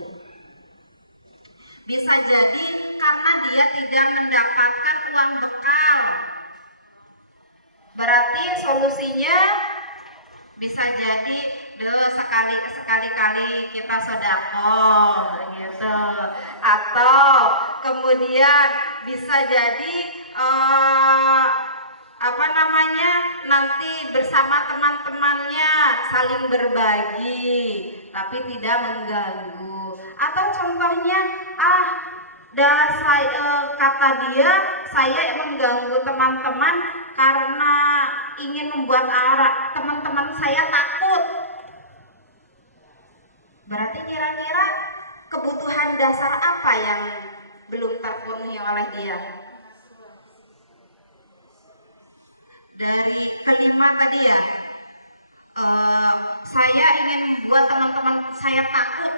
Bisa jadi karena dia tidak mendapatkan uang bekal. Berarti solusinya bisa jadi sekali-kali kita sedekah gitu. Atau kemudian bisa jadi nanti bersama teman-temannya saling berbagi tapi tidak mengganggu. Atau contohnya Dan kata dia, saya mengganggu teman-teman karena ingin membuat teman-teman saya takut. Berarti kira-kira kebutuhan dasar apa yang belum terpenuhi oleh dia? Dari kelima tadi ya, saya ingin membuat teman-teman saya takut,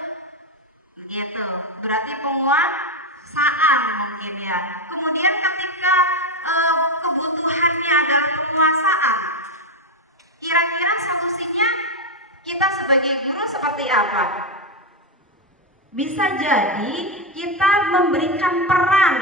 gitu. Berarti penguasaan mungkin ya. Kemudian ketika kebutuhannya adalah penguasaan, kira-kira solusinya kita sebagai guru seperti apa? Bisa jadi kita memberikan peran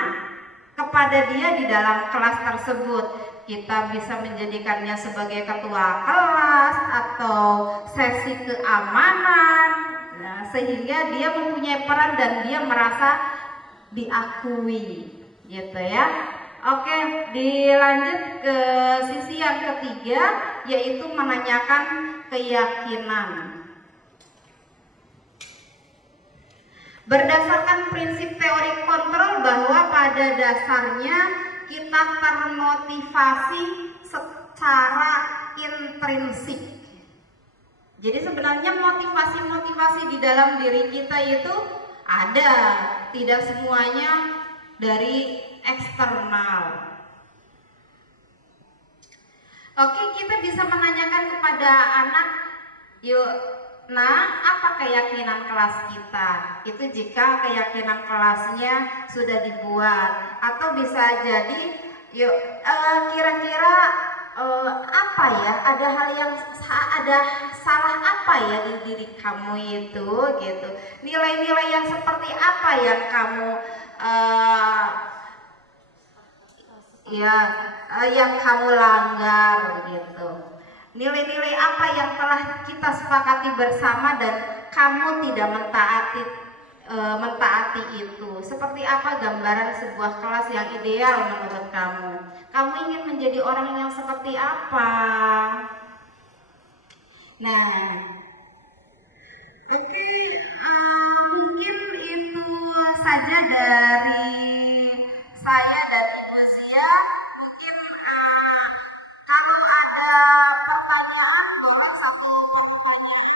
kepada dia di dalam kelas tersebut. Kita bisa menjadikannya sebagai ketua kelas atau sesi keamanan, nah, sehingga dia mempunyai peran dan dia merasa diakui, gitu ya. Oke, dilanjut ke sisi yang ketiga, yaitu menanyakan keyakinan. Berdasarkan prinsip teori kontrol bahwa pada dasarnya kita termotivasi secara intrinsik. Jadi sebenarnya motivasi-motivasi di dalam diri kita itu ada, tidak semuanya dari eksternal. Oke, kita bisa menanyakan kepada anak, yuk, nah, apa keyakinan kelas kita? Itu jika keyakinan kelasnya sudah dibuat, atau bisa jadi, yuk, kira-kira apa ya? Ada hal yang ada salah apa ya di diri kamu itu, gitu? Nilai-nilai yang seperti apa yang kamu yang kamu langgar, gitu? Nilai-nilai apa yang telah kita sepakati bersama dan kamu tidak mentaati itu? Seperti apa gambaran sebuah kelas yang ideal menurut kamu? Kamu ingin menjadi orang yang seperti apa? Nah, oke, mungkin itu saja dari saya dan Ibu Zia. Mungkin kalau ada pertanyaan, boleh satu pertanyaan.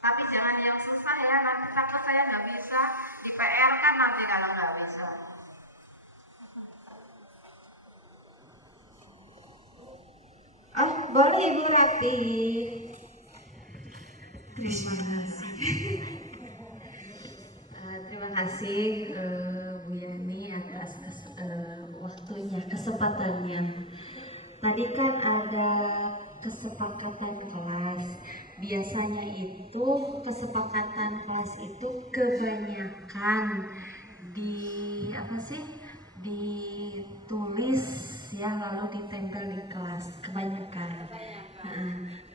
Tapi jangan yang susah ya, nanti takut saya nggak bisa. Di PR kan nanti kalau nggak bisa. Oh, boleh Ibu Rati. Terima kasih. Terima kasih Bu Yani atas waktunya, kesempatannya. Tadi kan ada kesepakatan kelas. Biasanya itu kesepakatan kelas itu kebanyakan ditulis ya, lalu ditempel di kelas, kebanyakan.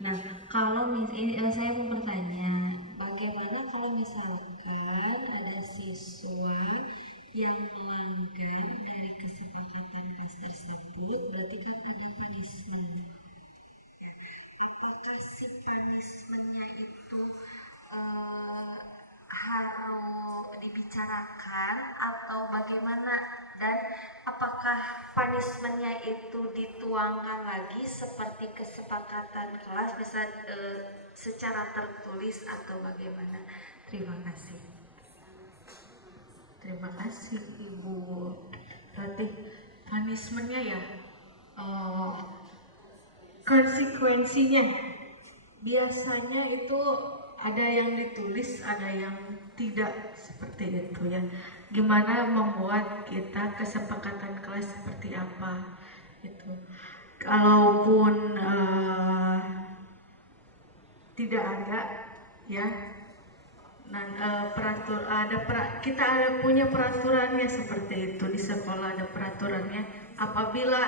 Nah, kalau saya mau bertanya, bagaimana kalau misalkan ada siswa yang melanggar dari kesepakatan kelas tersebut, berarti kan ada punishment. Apakah si punishmentnya itu harus dibicarakan atau bagaimana, dan apakah punishmentnya itu dituangkan lagi seperti kesepakatan kelas, bisa secara tertulis atau bagaimana? Terima kasih. Terima kasih Ibu. Berarti punishmentnya ya, konsekuensinya biasanya itu ada yang ditulis, ada yang tidak, seperti itu ya. Gimana membuat kita kesepakatan kelas seperti apa itu. Kalaupun tidak ada ya, kita ada punya peraturannya seperti itu. Di sekolah ada peraturannya. Apabila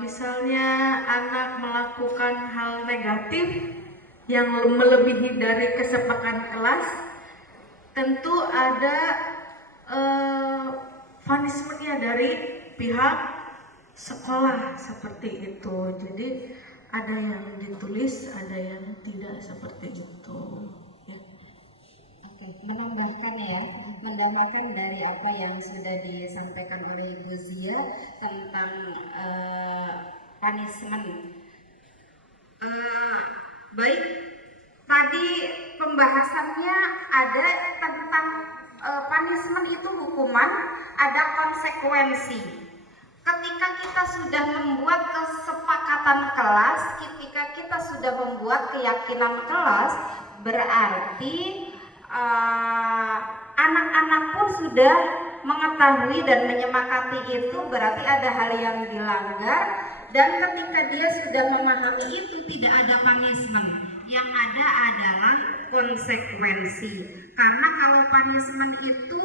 misalnya anak melakukan hal negatif yang melebihi dari kesepakatan kelas, tentu ada punishmentnya dari pihak sekolah, seperti itu. Jadi ada yang ditulis, ada yang tidak, seperti itu ya. Oke, menambahkan ya, menambahkan dari apa yang sudah disampaikan oleh Ibu Zia tentang punishment. Baik, tadi pembahasannya ada tentang punishment itu hukuman, ada konsekuensi. Ketika kita sudah membuat kesepakatan kelas, ketika kita sudah membuat keyakinan kelas, berarti anak-anak pun sudah mengetahui dan menyepakati itu, berarti ada hal yang dilanggar, dan ketika dia sudah memahami itu tidak ada punishment, yang ada adalah konsekuensi. Karena kalau punishment itu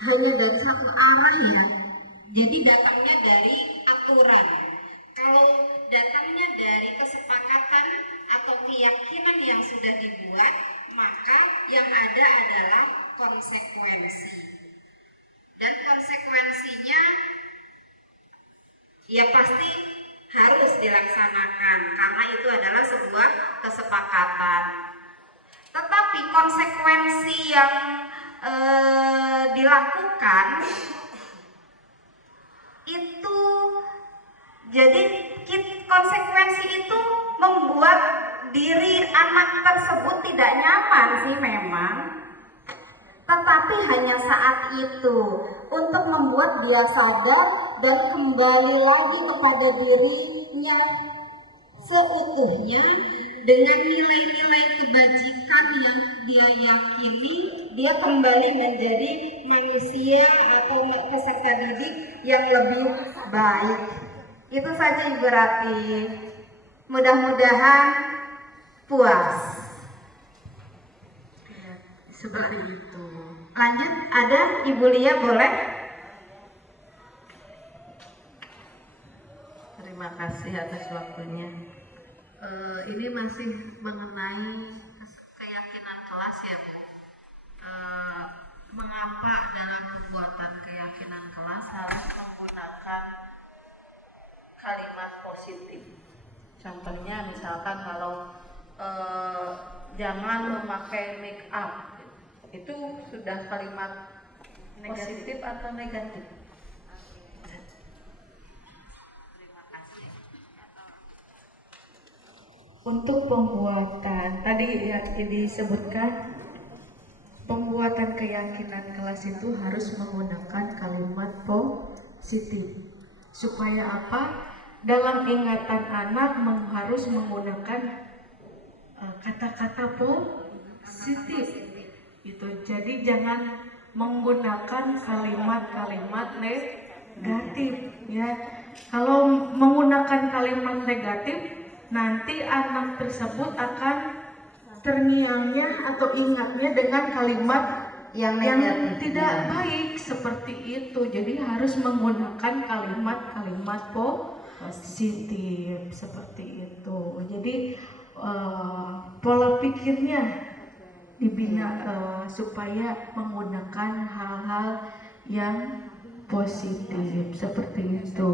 hanya dari satu arah ya, jadi datangnya dari aturan. Kalau datangnya dari kesepakatan atau keyakinan yang sudah dibuat, maka yang ada adalah konsekuensi. Dan konsekuensinya ya pasti harus dilaksanakan karena itu adalah sebuah kesepakatan. Tetapi konsekuensi yang dilakukan itu, jadi konsekuensi itu membuat diri anak tersebut tidak nyaman sih memang, tetapi hanya saat itu untuk membuat dia sadar dan kembali lagi kepada dirinya seutuhnya dengan nilai-nilai kebajikan yang dia yakini, dia kembali menjadi manusia atau peserta didik yang lebih baik. Itu saja Ibu Rati. Mudah-mudahan puas. Seperti itu. Lanjut, ada Ibu Lia, boleh? Terima kasih atas waktunya. Ini masih mengenai keyakinan kelas ya Bu. Mengapa dalam pembuatan keyakinan kelas harus menggunakan kalimat positif? Contohnya misalkan kalau jangan memakai make up, itu sudah kalimat positif atau negatif? Untuk pembuatan, tadi ya disebutkan pembuatan keyakinan kelas itu harus menggunakan kalimat positif. Supaya apa? Dalam ingatan anak harus menggunakan kata-kata positif. Itu. Jadi jangan menggunakan kalimat-kalimat negatif ya. Kalau menggunakan kalimat negatif, nanti anak tersebut akan terngiangnya atau ingatnya dengan kalimat yang tidak baik seperti itu. Jadi harus menggunakan kalimat-kalimat positif seperti itu. Jadi pola pikirnya dibina supaya menggunakan hal-hal yang positif seperti itu.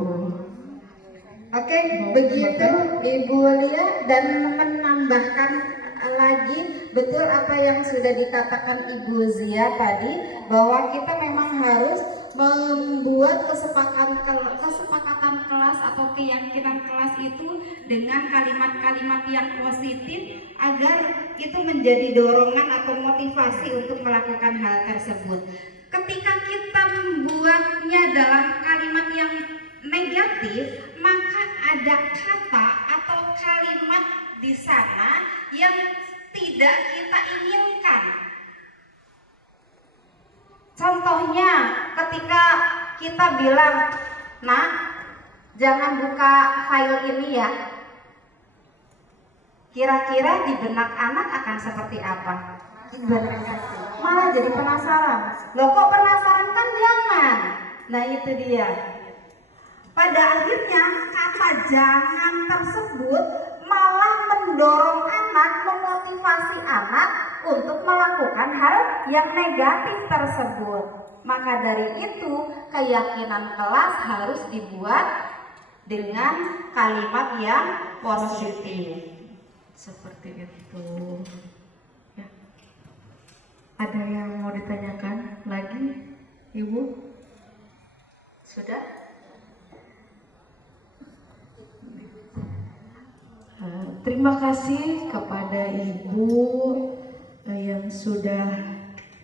Oke, begitu Ibu Lia, dan menambahkan lagi betul apa yang sudah dikatakan Ibu Zia tadi, bahwa kita memang harus membuat kesepakatan kelas atau keyakinan kelas itu dengan kalimat-kalimat yang positif agar itu menjadi dorongan atau motivasi untuk melakukan hal tersebut. Ketika kita membuatnya dalam kalimat yang negatif, maka ada kata atau kalimat di sana yang tidak kita inginkan. Contohnya ketika kita bilang, "Nak, jangan buka file ini ya." Kira-kira di benak anak akan seperti apa? Malah jadi penasaran. Loh kok penasaran, kan jangan. Nah itu dia. Pada akhirnya kata jangan tersebut malah mendorong anak, memotivasi anak untuk melakukan hal yang negatif tersebut. Maka dari itu keyakinan kelas harus dibuat dengan kalimat yang positif. Seperti itu. Ya. Ada yang mau ditanyakan lagi, Ibu? Sudah? Terima kasih kepada Ibu yang sudah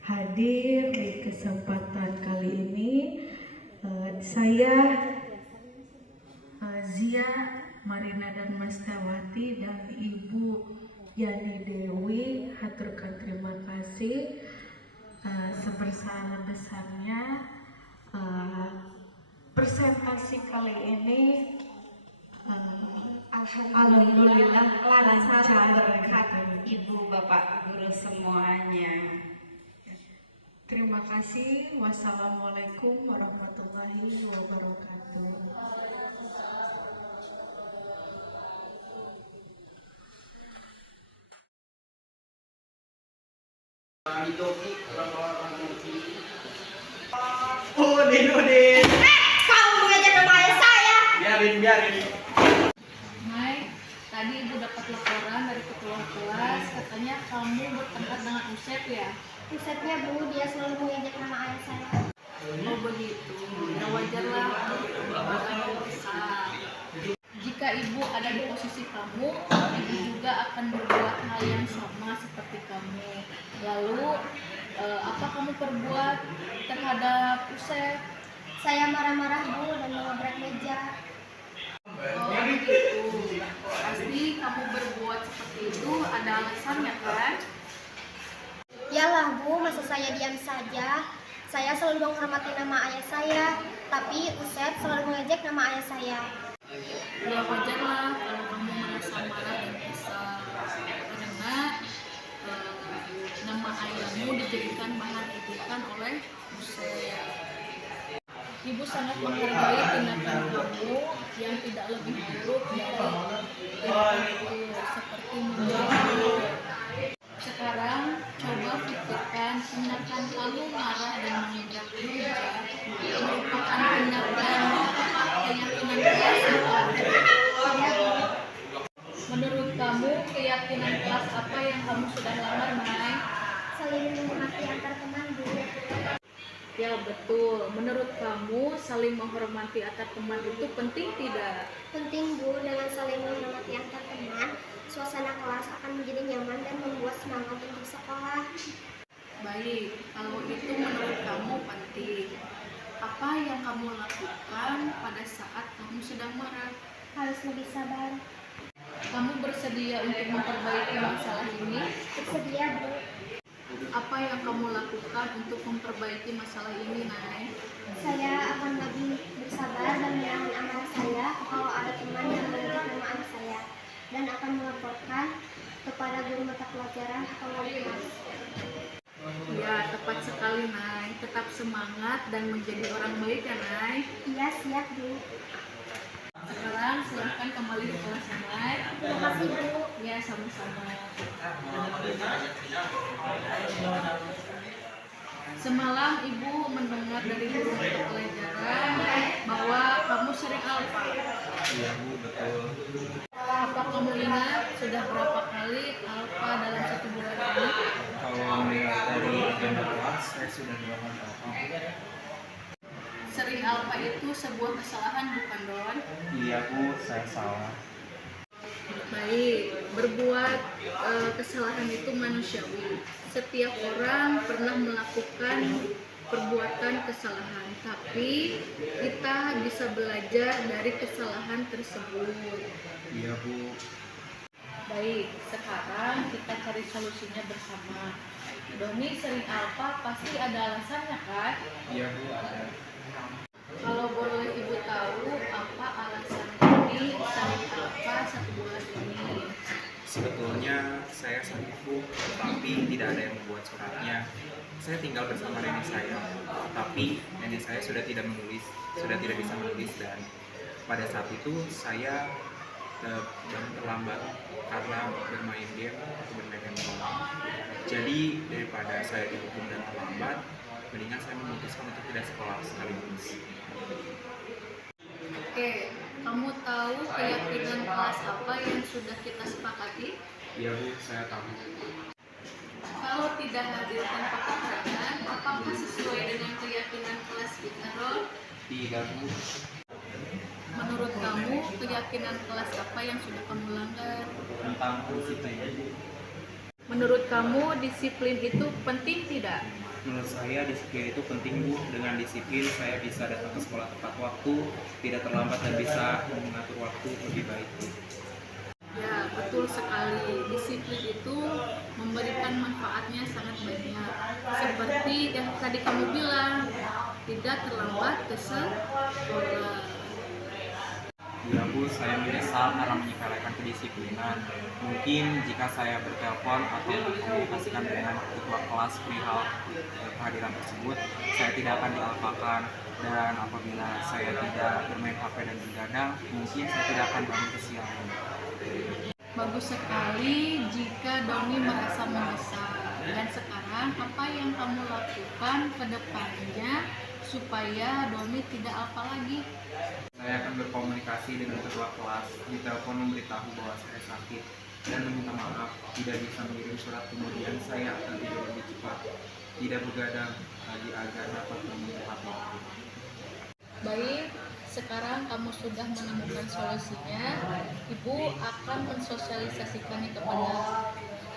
hadir di kesempatan kali ini. Saya Zia Marina dan Mas Tawati dan Ibu Yani Dewi haturkan terima kasih sebesar-besarnya. Presentasi kali ini alhamdulillah lancar berkat Ibu Bapak Guru semuanya. Terima kasih. Wassalamualaikum warahmatullahi wabarakatuh. Udin. Kamu mengajak nama ayah saya. Biarin. Mai, tadi ibu dapat laporan dari ketua kelas, katanya kamu bertengkar dengan Usep ya? Pusatnya Bu, dia selalu mengajak nama ayah saya. Oh begitu, ya wajarlah kamu besar. Jika ibu ada di posisi kamu, ibu juga akan berbuat hal yang sama seperti kamu. Lalu, apa kamu perbuat terhadap Usep? Saya marah-marah Bu dan mengobrak meja. Oh begitu, pasti kamu berbuat seperti itu ada alasannya kan? Yalah Bu, masa saya diam saja? Saya selalu menghormati nama ayah saya, tapi Usep selalu mengejek nama ayah saya. Ya wajarlah kalau kamu merasa marah dan kesal karena nama ayahmu dijadikan bahan ejekan oleh Usep. Ibu sangat menghargai tindakan kamu yang tidak lebih buruk dari tindakan itu seperti menjauh. Sekarang coba pikirkan tindakan kamu marah dan menginjak meja merupakan tindakan keyakinan kelas apa? Menurut kamu keyakinan kelas apa yang kamu sudah lamar, Mai? Saling menghormati antar teman Bu. Ya betul. Menurut kamu saling menghormati antar teman itu penting tidak? Penting Bu, dengan saling menghormati antar teman, suasana kelas akan menjadi nyaman dan membuat semangat untuk sekolah. Baik, kalau itu menurut kamu penting. Apa yang kamu lakukan pada saat kamu sedang marah? Harus lebih sabar. Kamu bersedia untuk memperbaiki masalah ini? Bersedia Bu. Apa yang kamu lakukan untuk memperbaiki masalah ini, Nay? Saya akan lebih bersabar dan menahan amarah saya kalau ada teman yang mengejek nama ayah saya, dan akan melaporkan kepada guru mata pelajaran atau wali kelas. Ya, tepat sekali, Nay. Tetap semangat dan menjadi orang baik ya, Nay. Iya, siap Bu. Sekarang silahkan kembali ke kelas, Nay. Terima kasih Bu. Ya, sama-sama. Semalam ibu mendengar dari guru mata pelajaran bahwa kamu sering alfa. Iya Bu, betul. Apa kamu ingat sudah berapa kali alfa dalam 1 bulan ini? Kalau melihat dari agenda kelas, saya sudah 2 kali alfa. Sering alfa itu sebuah kesalahan bukan, Don? Iya Bu, saya salah. Baik, berbuat kesalahan itu manusiawi. Setiap orang pernah melakukan perbuatan kesalahan, tapi kita bisa belajar dari kesalahan tersebut. Iya Bu. Baik, sekarang kita cari solusinya bersama. Doni sering alfa pasti ada alasannya kan? Iya Bu, ada. Kalau boleh ibu tahu apa alasan Doni sering alfa 1 bulan ini? Sebetulnya saya sakit Bu, tapi tidak ada yang membuat suratnya. Saya tinggal bersama nenek saya, tapi nenek saya sudah tidak bisa menulis, dan pada saat itu saya bangun terlambat karena bermain game atau bermain handphone. Jadi daripada saya dihukum dan terlambat, mendingan saya memutuskan untuk tidak sekolah sekaligus. Oke, kamu tahu keyakinan kelas apa yang sudah kita sepakati? Iya Bu, saya tahu. Kalau tidak hadir tanpa keterangan, apakah sesuai dengan keyakinan kelas kita, Ron? Tidak, Bu. Menurut kamu, keyakinan kelas apa yang sudah kamu langgar? Tentang disiplin. Menurut kamu, disiplin itu penting tidak? Menurut saya disiplin itu penting, Bu. Dengan disiplin saya bisa datang ke sekolah tepat waktu, tidak terlambat dan bisa mengatur waktu lebih baik, Bu. Ya, betul sekali. Disiplin itu memberikan manfaatnya sangat banyak. Seperti yang tadi kamu bilang, tidak terlambat ke sekolah. Ya, Bu, saya menyesal karena menyepelekan kedisiplinan. Mungkin jika saya bertelepon atau berkomunikasikan dengan ketua kelas perihal kehadiran tersebut, saya tidak akan dialpakan. Dan apabila saya tidak bermain HP dan begadang, mungkin saya tidak akan bangun kesiangan. Bagus sekali jika Doni merasa menyesal. Dan sekarang apa yang kamu lakukan ke depannya supaya Doni tidak apa lagi? Saya akan berkomunikasi dengan ketua kelas, ditelepon memberitahu bahwa saya sakit, dan meminta maaf tidak bisa mengirim surat. Kemudian saya akan tidur lebih cepat, tidak begadang lagi agar dapat memenuhi tepat waktu. Baik, sekarang kamu sudah menemukan solusinya. Ibu akan mensosialisasikannya kepada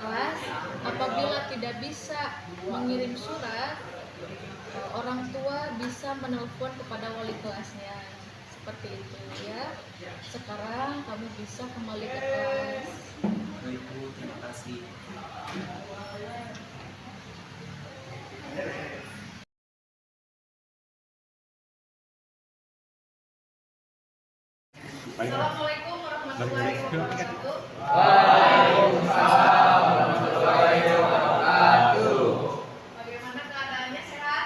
kelas. Apabila tidak bisa mengirim surat, orang tua bisa menelpon kepada wali kelasnya. Seperti itu ya. Sekarang kamu bisa kembali ke kelas. Baik, Bu, terima kasih. Assalamualaikum warahmatullahi wabarakatuh. Bagaimana keadaannya, sehat?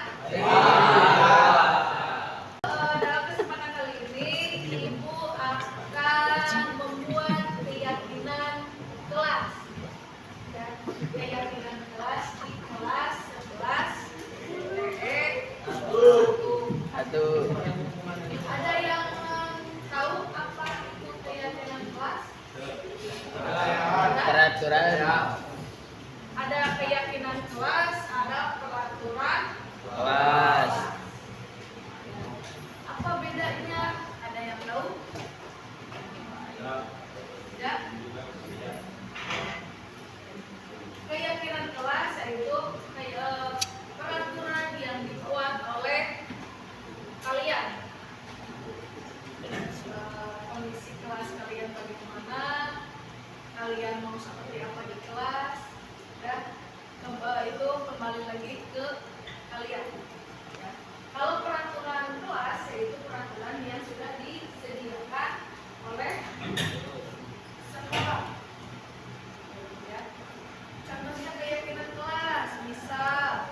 Dalam kesempatan kali ini, Ibu akan membuat keyakinan kelas. Ya, keyakinan kelas di kelas 11 1. Ada yang tahu apa itu keyakinan kelas? Peraturan Ada keyakinan kelas, ada peraturan. kelas. Apa bedanya? Ada yang tahu? Tidak? Keyakinan kelas yaitu peraturan yang dibuat oleh kalian. Kondisi kelas kalian bagaimana? Kalian mau seperti apa di kelas? Ya, itu kembali lagi ke kalian. Ya. Kalau peraturan kelas yaitu peraturan yang sudah disediakan oleh sekolah. Ya. Contohnya keyakinan kelas, misal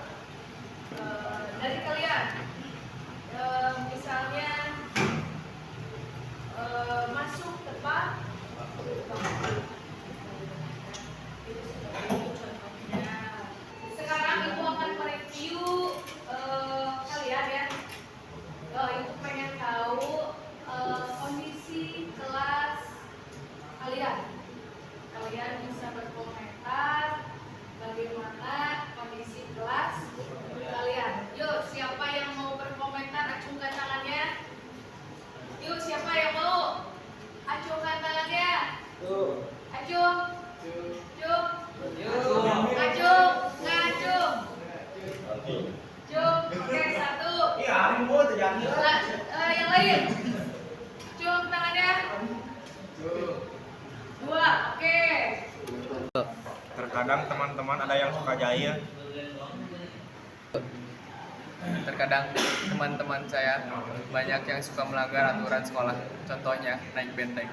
dari kalian, misalnya masuk tepat. Sekarang Ibu akan mereview kalian ya. Ibu pengen tahu kondisi kelas kalian. Kalian bisa berkomentar bagaimana kondisi kelas kalian. Yuk, siapa yang mau berkomentar? Acungkan tangannya. Yuk, siapa yang mau? Acungkan tangannya. Acung. Acung. Ngacung. Ngacung. Acung. Oke, 1. Yang lain. Acung tangannya. 2. Oke. Terkadang teman-teman ada yang suka jahil. Terkadang teman-teman saya banyak yang suka melanggar aturan sekolah. Contohnya naik benteng.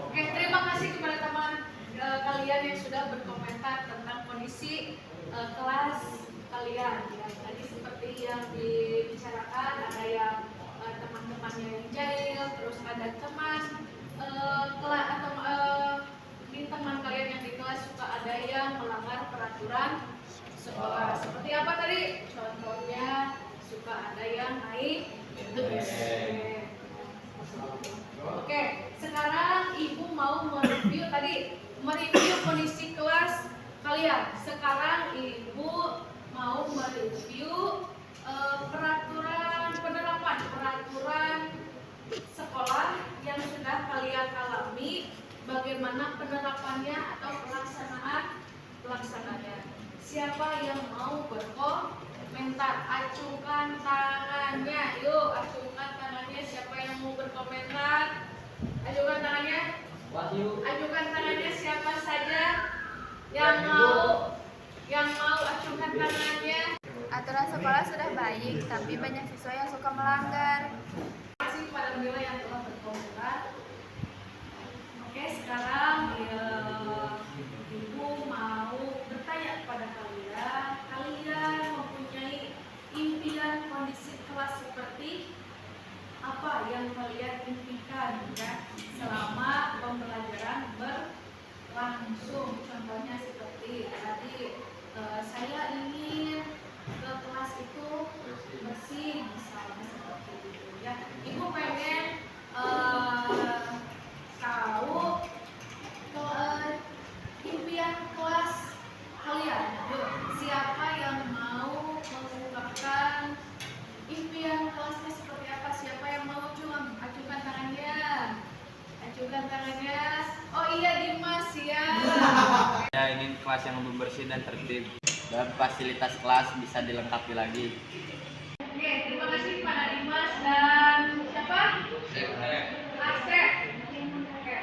Oke, terima kasih kepada teman kalian yang sudah berkomentar tentang kondisi kelas kalian. Ya, tadi seperti yang dibicarakan, ada yang teman-temannya yang jahil, terus ada teman kelas atau di teman kalian yang di kelas suka ada yang melanggar peraturan sekolah. Seperti apa tadi? Contohnya suka ada yang naik benteng. Oke, sekarang Ibu mau mereview kondisi kelas kalian. Sekarang Ibu mau mereview penerapan peraturan sekolah yang sudah kalian alami, bagaimana penerapannya atau pelaksananya. Siapa yang mau berkomentar? Acungkan tangannya. Yuk, acungkan tangannya. Siapa yang mau berkomentar? Acungkan tangannya. Acungkan tangannya siapa saja yang mau acungkan tangannya. Aturan sekolah sudah baik, tapi banyak siswa yang suka melanggar. Terima kasih kepada Mila yang telah berkomentar. Oke, sekarang Ibu mau bertanya kepada kalian. Kalian mempunyai impian kondisi kelas seperti apa yang kalian impikan ya selama pembelajaran berlangsung? Contohnya seperti tadi saya ingin ke kelas itu bersih misalnya seperti itu ya. Ibu pengen tahu impian kelas kalian. Yuk, siapa yang mau mengungkapkan impian kelasnya seperti apa? Siapa yang mau ajukan tangannya? Ajukan tangannya. Oh iya, Dimas ya. Saya ingin kelas yang lebih bersih dan tertib dan fasilitas kelas bisa dilengkapi lagi. Oke, terima kasih kepada Dimas dan siapa? Asep. Oke,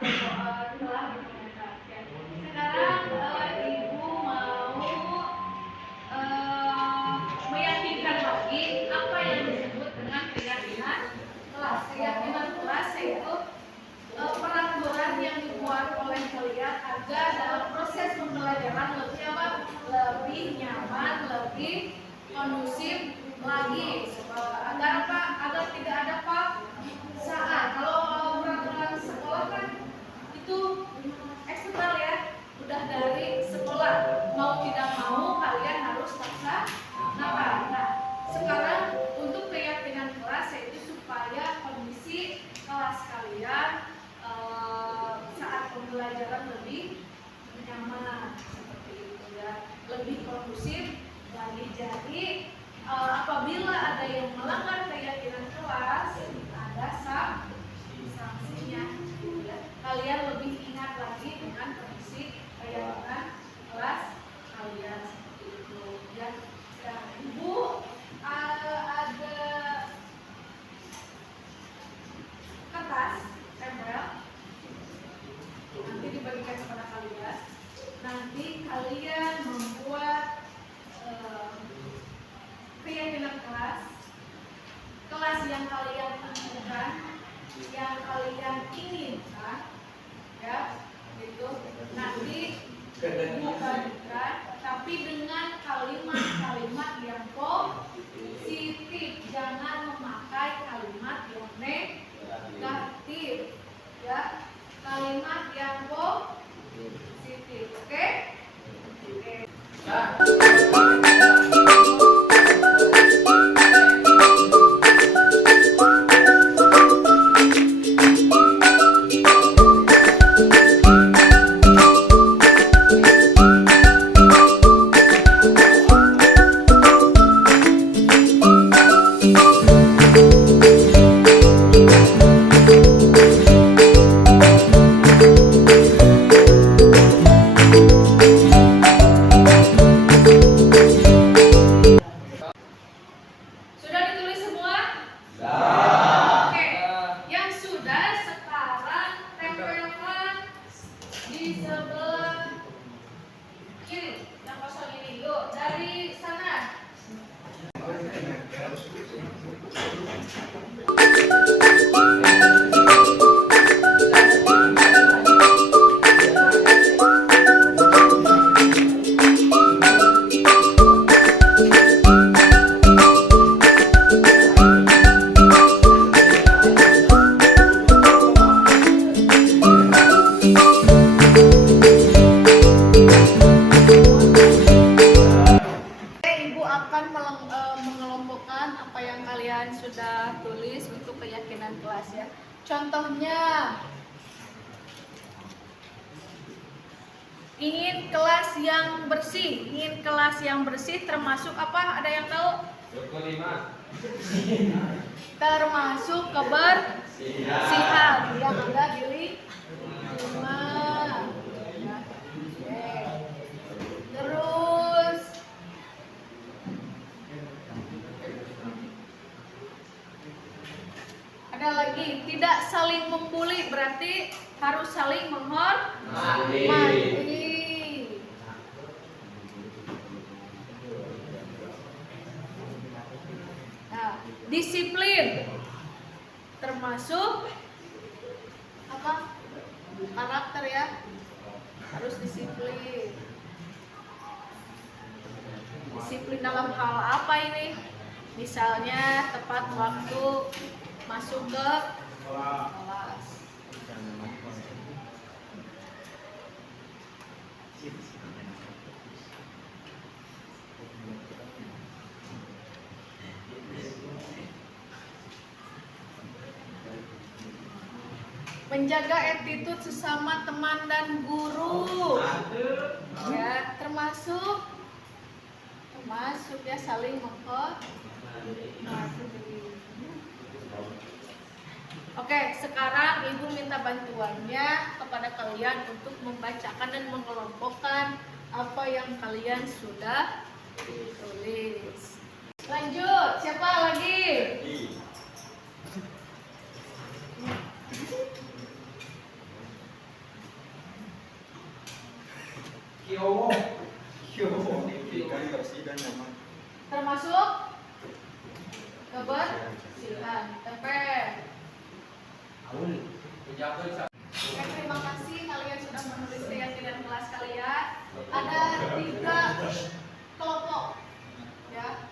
telah berkomentar. Sekarang Ibu mau meyakinkan lagi apa yang disebut dengan keyakinan kelas. Keyakinan kelas yaitu peraturan yang dibuat oleh kalian agar dalam proses pembelajaran lebih nyaman, lebih kondusif lagi. Agar apa? Agar tidak ada paksaan. Kalau peraturan sekolah kan itu eksternal ya, udah dari sekolah. Mau tidak mau kalian harus paksa. Nah, sekarang untuk keyakinan kelas yaitu supaya kondisi kelas kalian saat pembelajaran lebih nyaman seperti itu ya, lebih kondusif lagi. Jadi apabila ada yang melanggar keyakinan kelas ada sanksinya ya. Kalian lebih ingat lagi dengan kondisi keyakinan kelas kalian seperti itu ya. Dan Ibu ada kertas tempel nanti dibagikan kepada kalian. Nanti kalian membuat keyakinan kelas yang kalian tentukan, yang kalian inginkan ya, gitu. Nanti bukan, tapi dengan kalimat-kalimat yang positif, jangan memakai kalimat yang negatif ya, kalimat yang positif. Oke? sudah tulis untuk keyakinan kelas ya. Contohnya Ingin kelas yang bersih. Ingin kelas yang bersih termasuk apa? Ada yang tahu? Termasuk kebersihan yang ada di rumah. Ya. Oke. Terus ada lagi, tidak saling membuli, berarti harus saling menghormati. Nah, disiplin termasuk apa? Karakter ya, harus disiplin. Disiplin dalam hal apa ini? Misalnya tepat waktu masuk ke kelas. Menjaga attitude sesama teman dan guru. Ya, termasuk ya saling menghormati. Oke, sekarang Ibu minta bantuannya kepada kalian untuk membacakan dan mengelompokkan apa yang kalian sudah tulis. Lanjut, siapa lagi? Termasuk kebersihan. Terima kasih kalian sudah menulis keyakinan kelas kalian. Ada 3 kelompok, ya.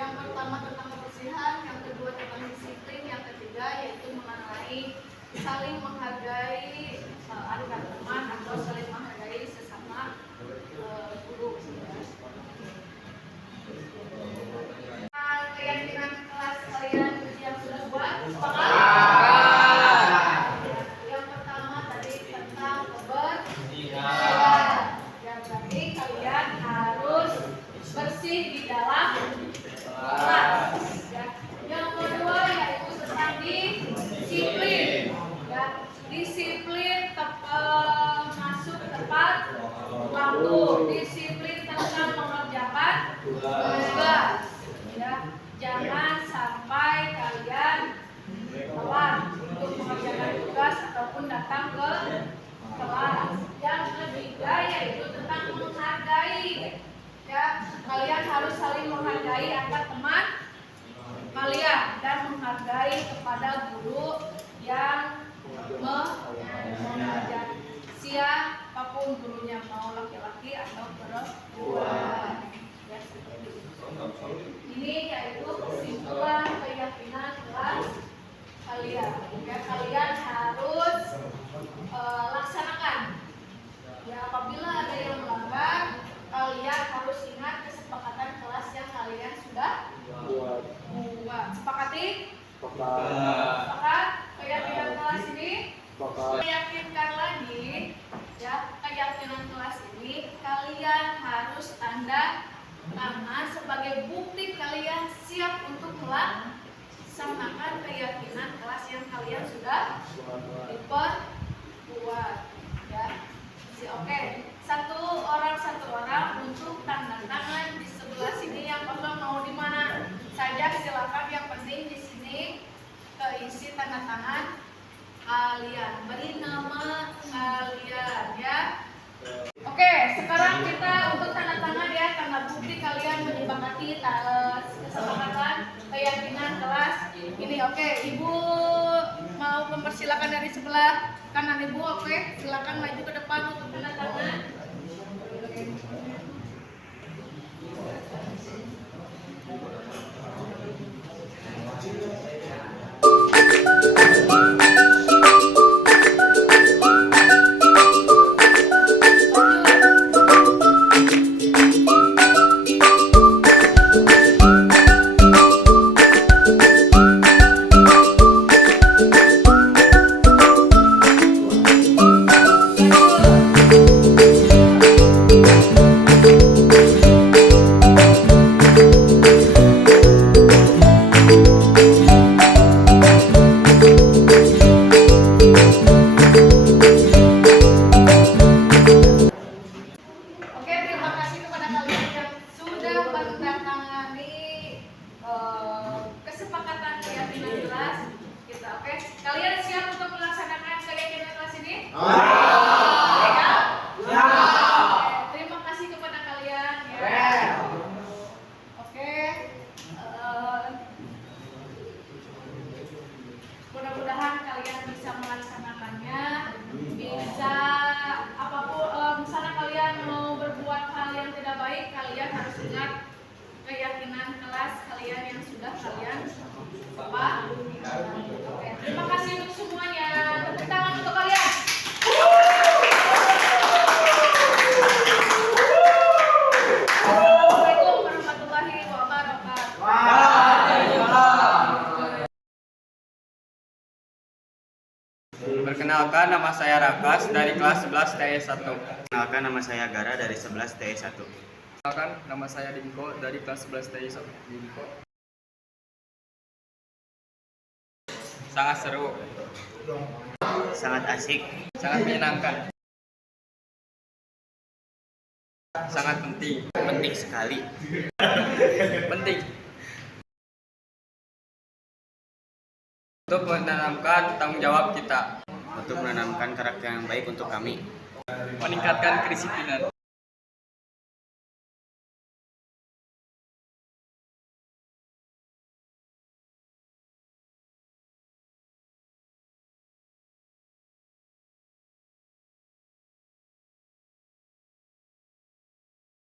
Yang pertama tentang kebersihan, yang kedua tentang disiplin, yang ketiga yaitu mengenai saling menghargai antar teman atau saling menghargai sesama guru. Keyakinan kelas kalian yang sudah buat yang pertama tadi tentang kebersihan. Yang berarti kalian harus bersih di dalam kelas. Ya. Yang kedua yaitu tentang disiplin. Ya. Disiplin masuk tepat waktu. Disiplin tentang mengerjakan tugas. Ya, jangan sampai kalian telat untuk mengerjakan tugas ataupun datang ke kelas. Yang ketiga yaitu tentang menghargai. Ya, kalian harus saling menghargai antar teman kalian dan menghargai kepada guru yang mengajar. Siapapun gurunya, mau laki-laki atau perempuan. Ya, seperti itu. Ini yaitu kesimpulan keyakinan kelas kalian. Ya, kalian harus laksanakan. Ya, apabila ada yang melanggar, kalian harus ingat kesepakatan kelas yang kalian sudah buat. Sepakati? Sepakat? Keyakinan kelas ini? Meyakinkan lagi, ya, keyakinan kelas ini kalian harus tanda tangan sebagai bukti kalian siap untuk melaksanakan keyakinan kelas yang kalian sudah diperbuat. Ya, oke. Satu orang untuk tanda tangan di sebelah sini. Yang kosong mau di mana saja silakan. Yang penting di sini keisi tanda tangan kalian, beri nama kalian, ya. Oke, sekarang kita untuk tanda tangan ya, tanda bukti kalian menyepakati kesepakatan keyakinan kelas ini. Oke, Ibu mau mempersilakan dari sebelah kanan Ibu. Oke, silakan maju ke depan untuk tanda tangan. terima kasih kepada kalian yang sudah menandatangani kesepakatan keyakinan kelas kita. Oke, kalian siap untuk melaksanakan keyakinan kelas ini? Terima kasih kepada kalian ya. Oke. Mudah-mudahan kalian bisa melaksanakannya. Bisa apapun, misalnya kalian mau berbuat hal yang tidak baik, kalian harus ingat keyakinan kelas kalian yang sudah kalian sepakati. Oke, terima kasih untuk semuanya. Tepuk tangan untuk kalian. Assalamualaikum warahmatullahi wabarakatuh. Perkenalkan, nama saya Rakas dari kelas 11 TE1. Perkenalkan, nama saya Gara dari 11 TE1. Perkenalkan, nama saya Dimko dari kelas 11 TE1. Dimko. Sangat seru. Sangat asik. Sangat menyenangkan. Sangat penting. Penting sekali. Penting. Untuk menanamkan tanggung jawab kita. Untuk menanamkan karakter yang baik untuk kami. Meningkatkan kedisiplinan.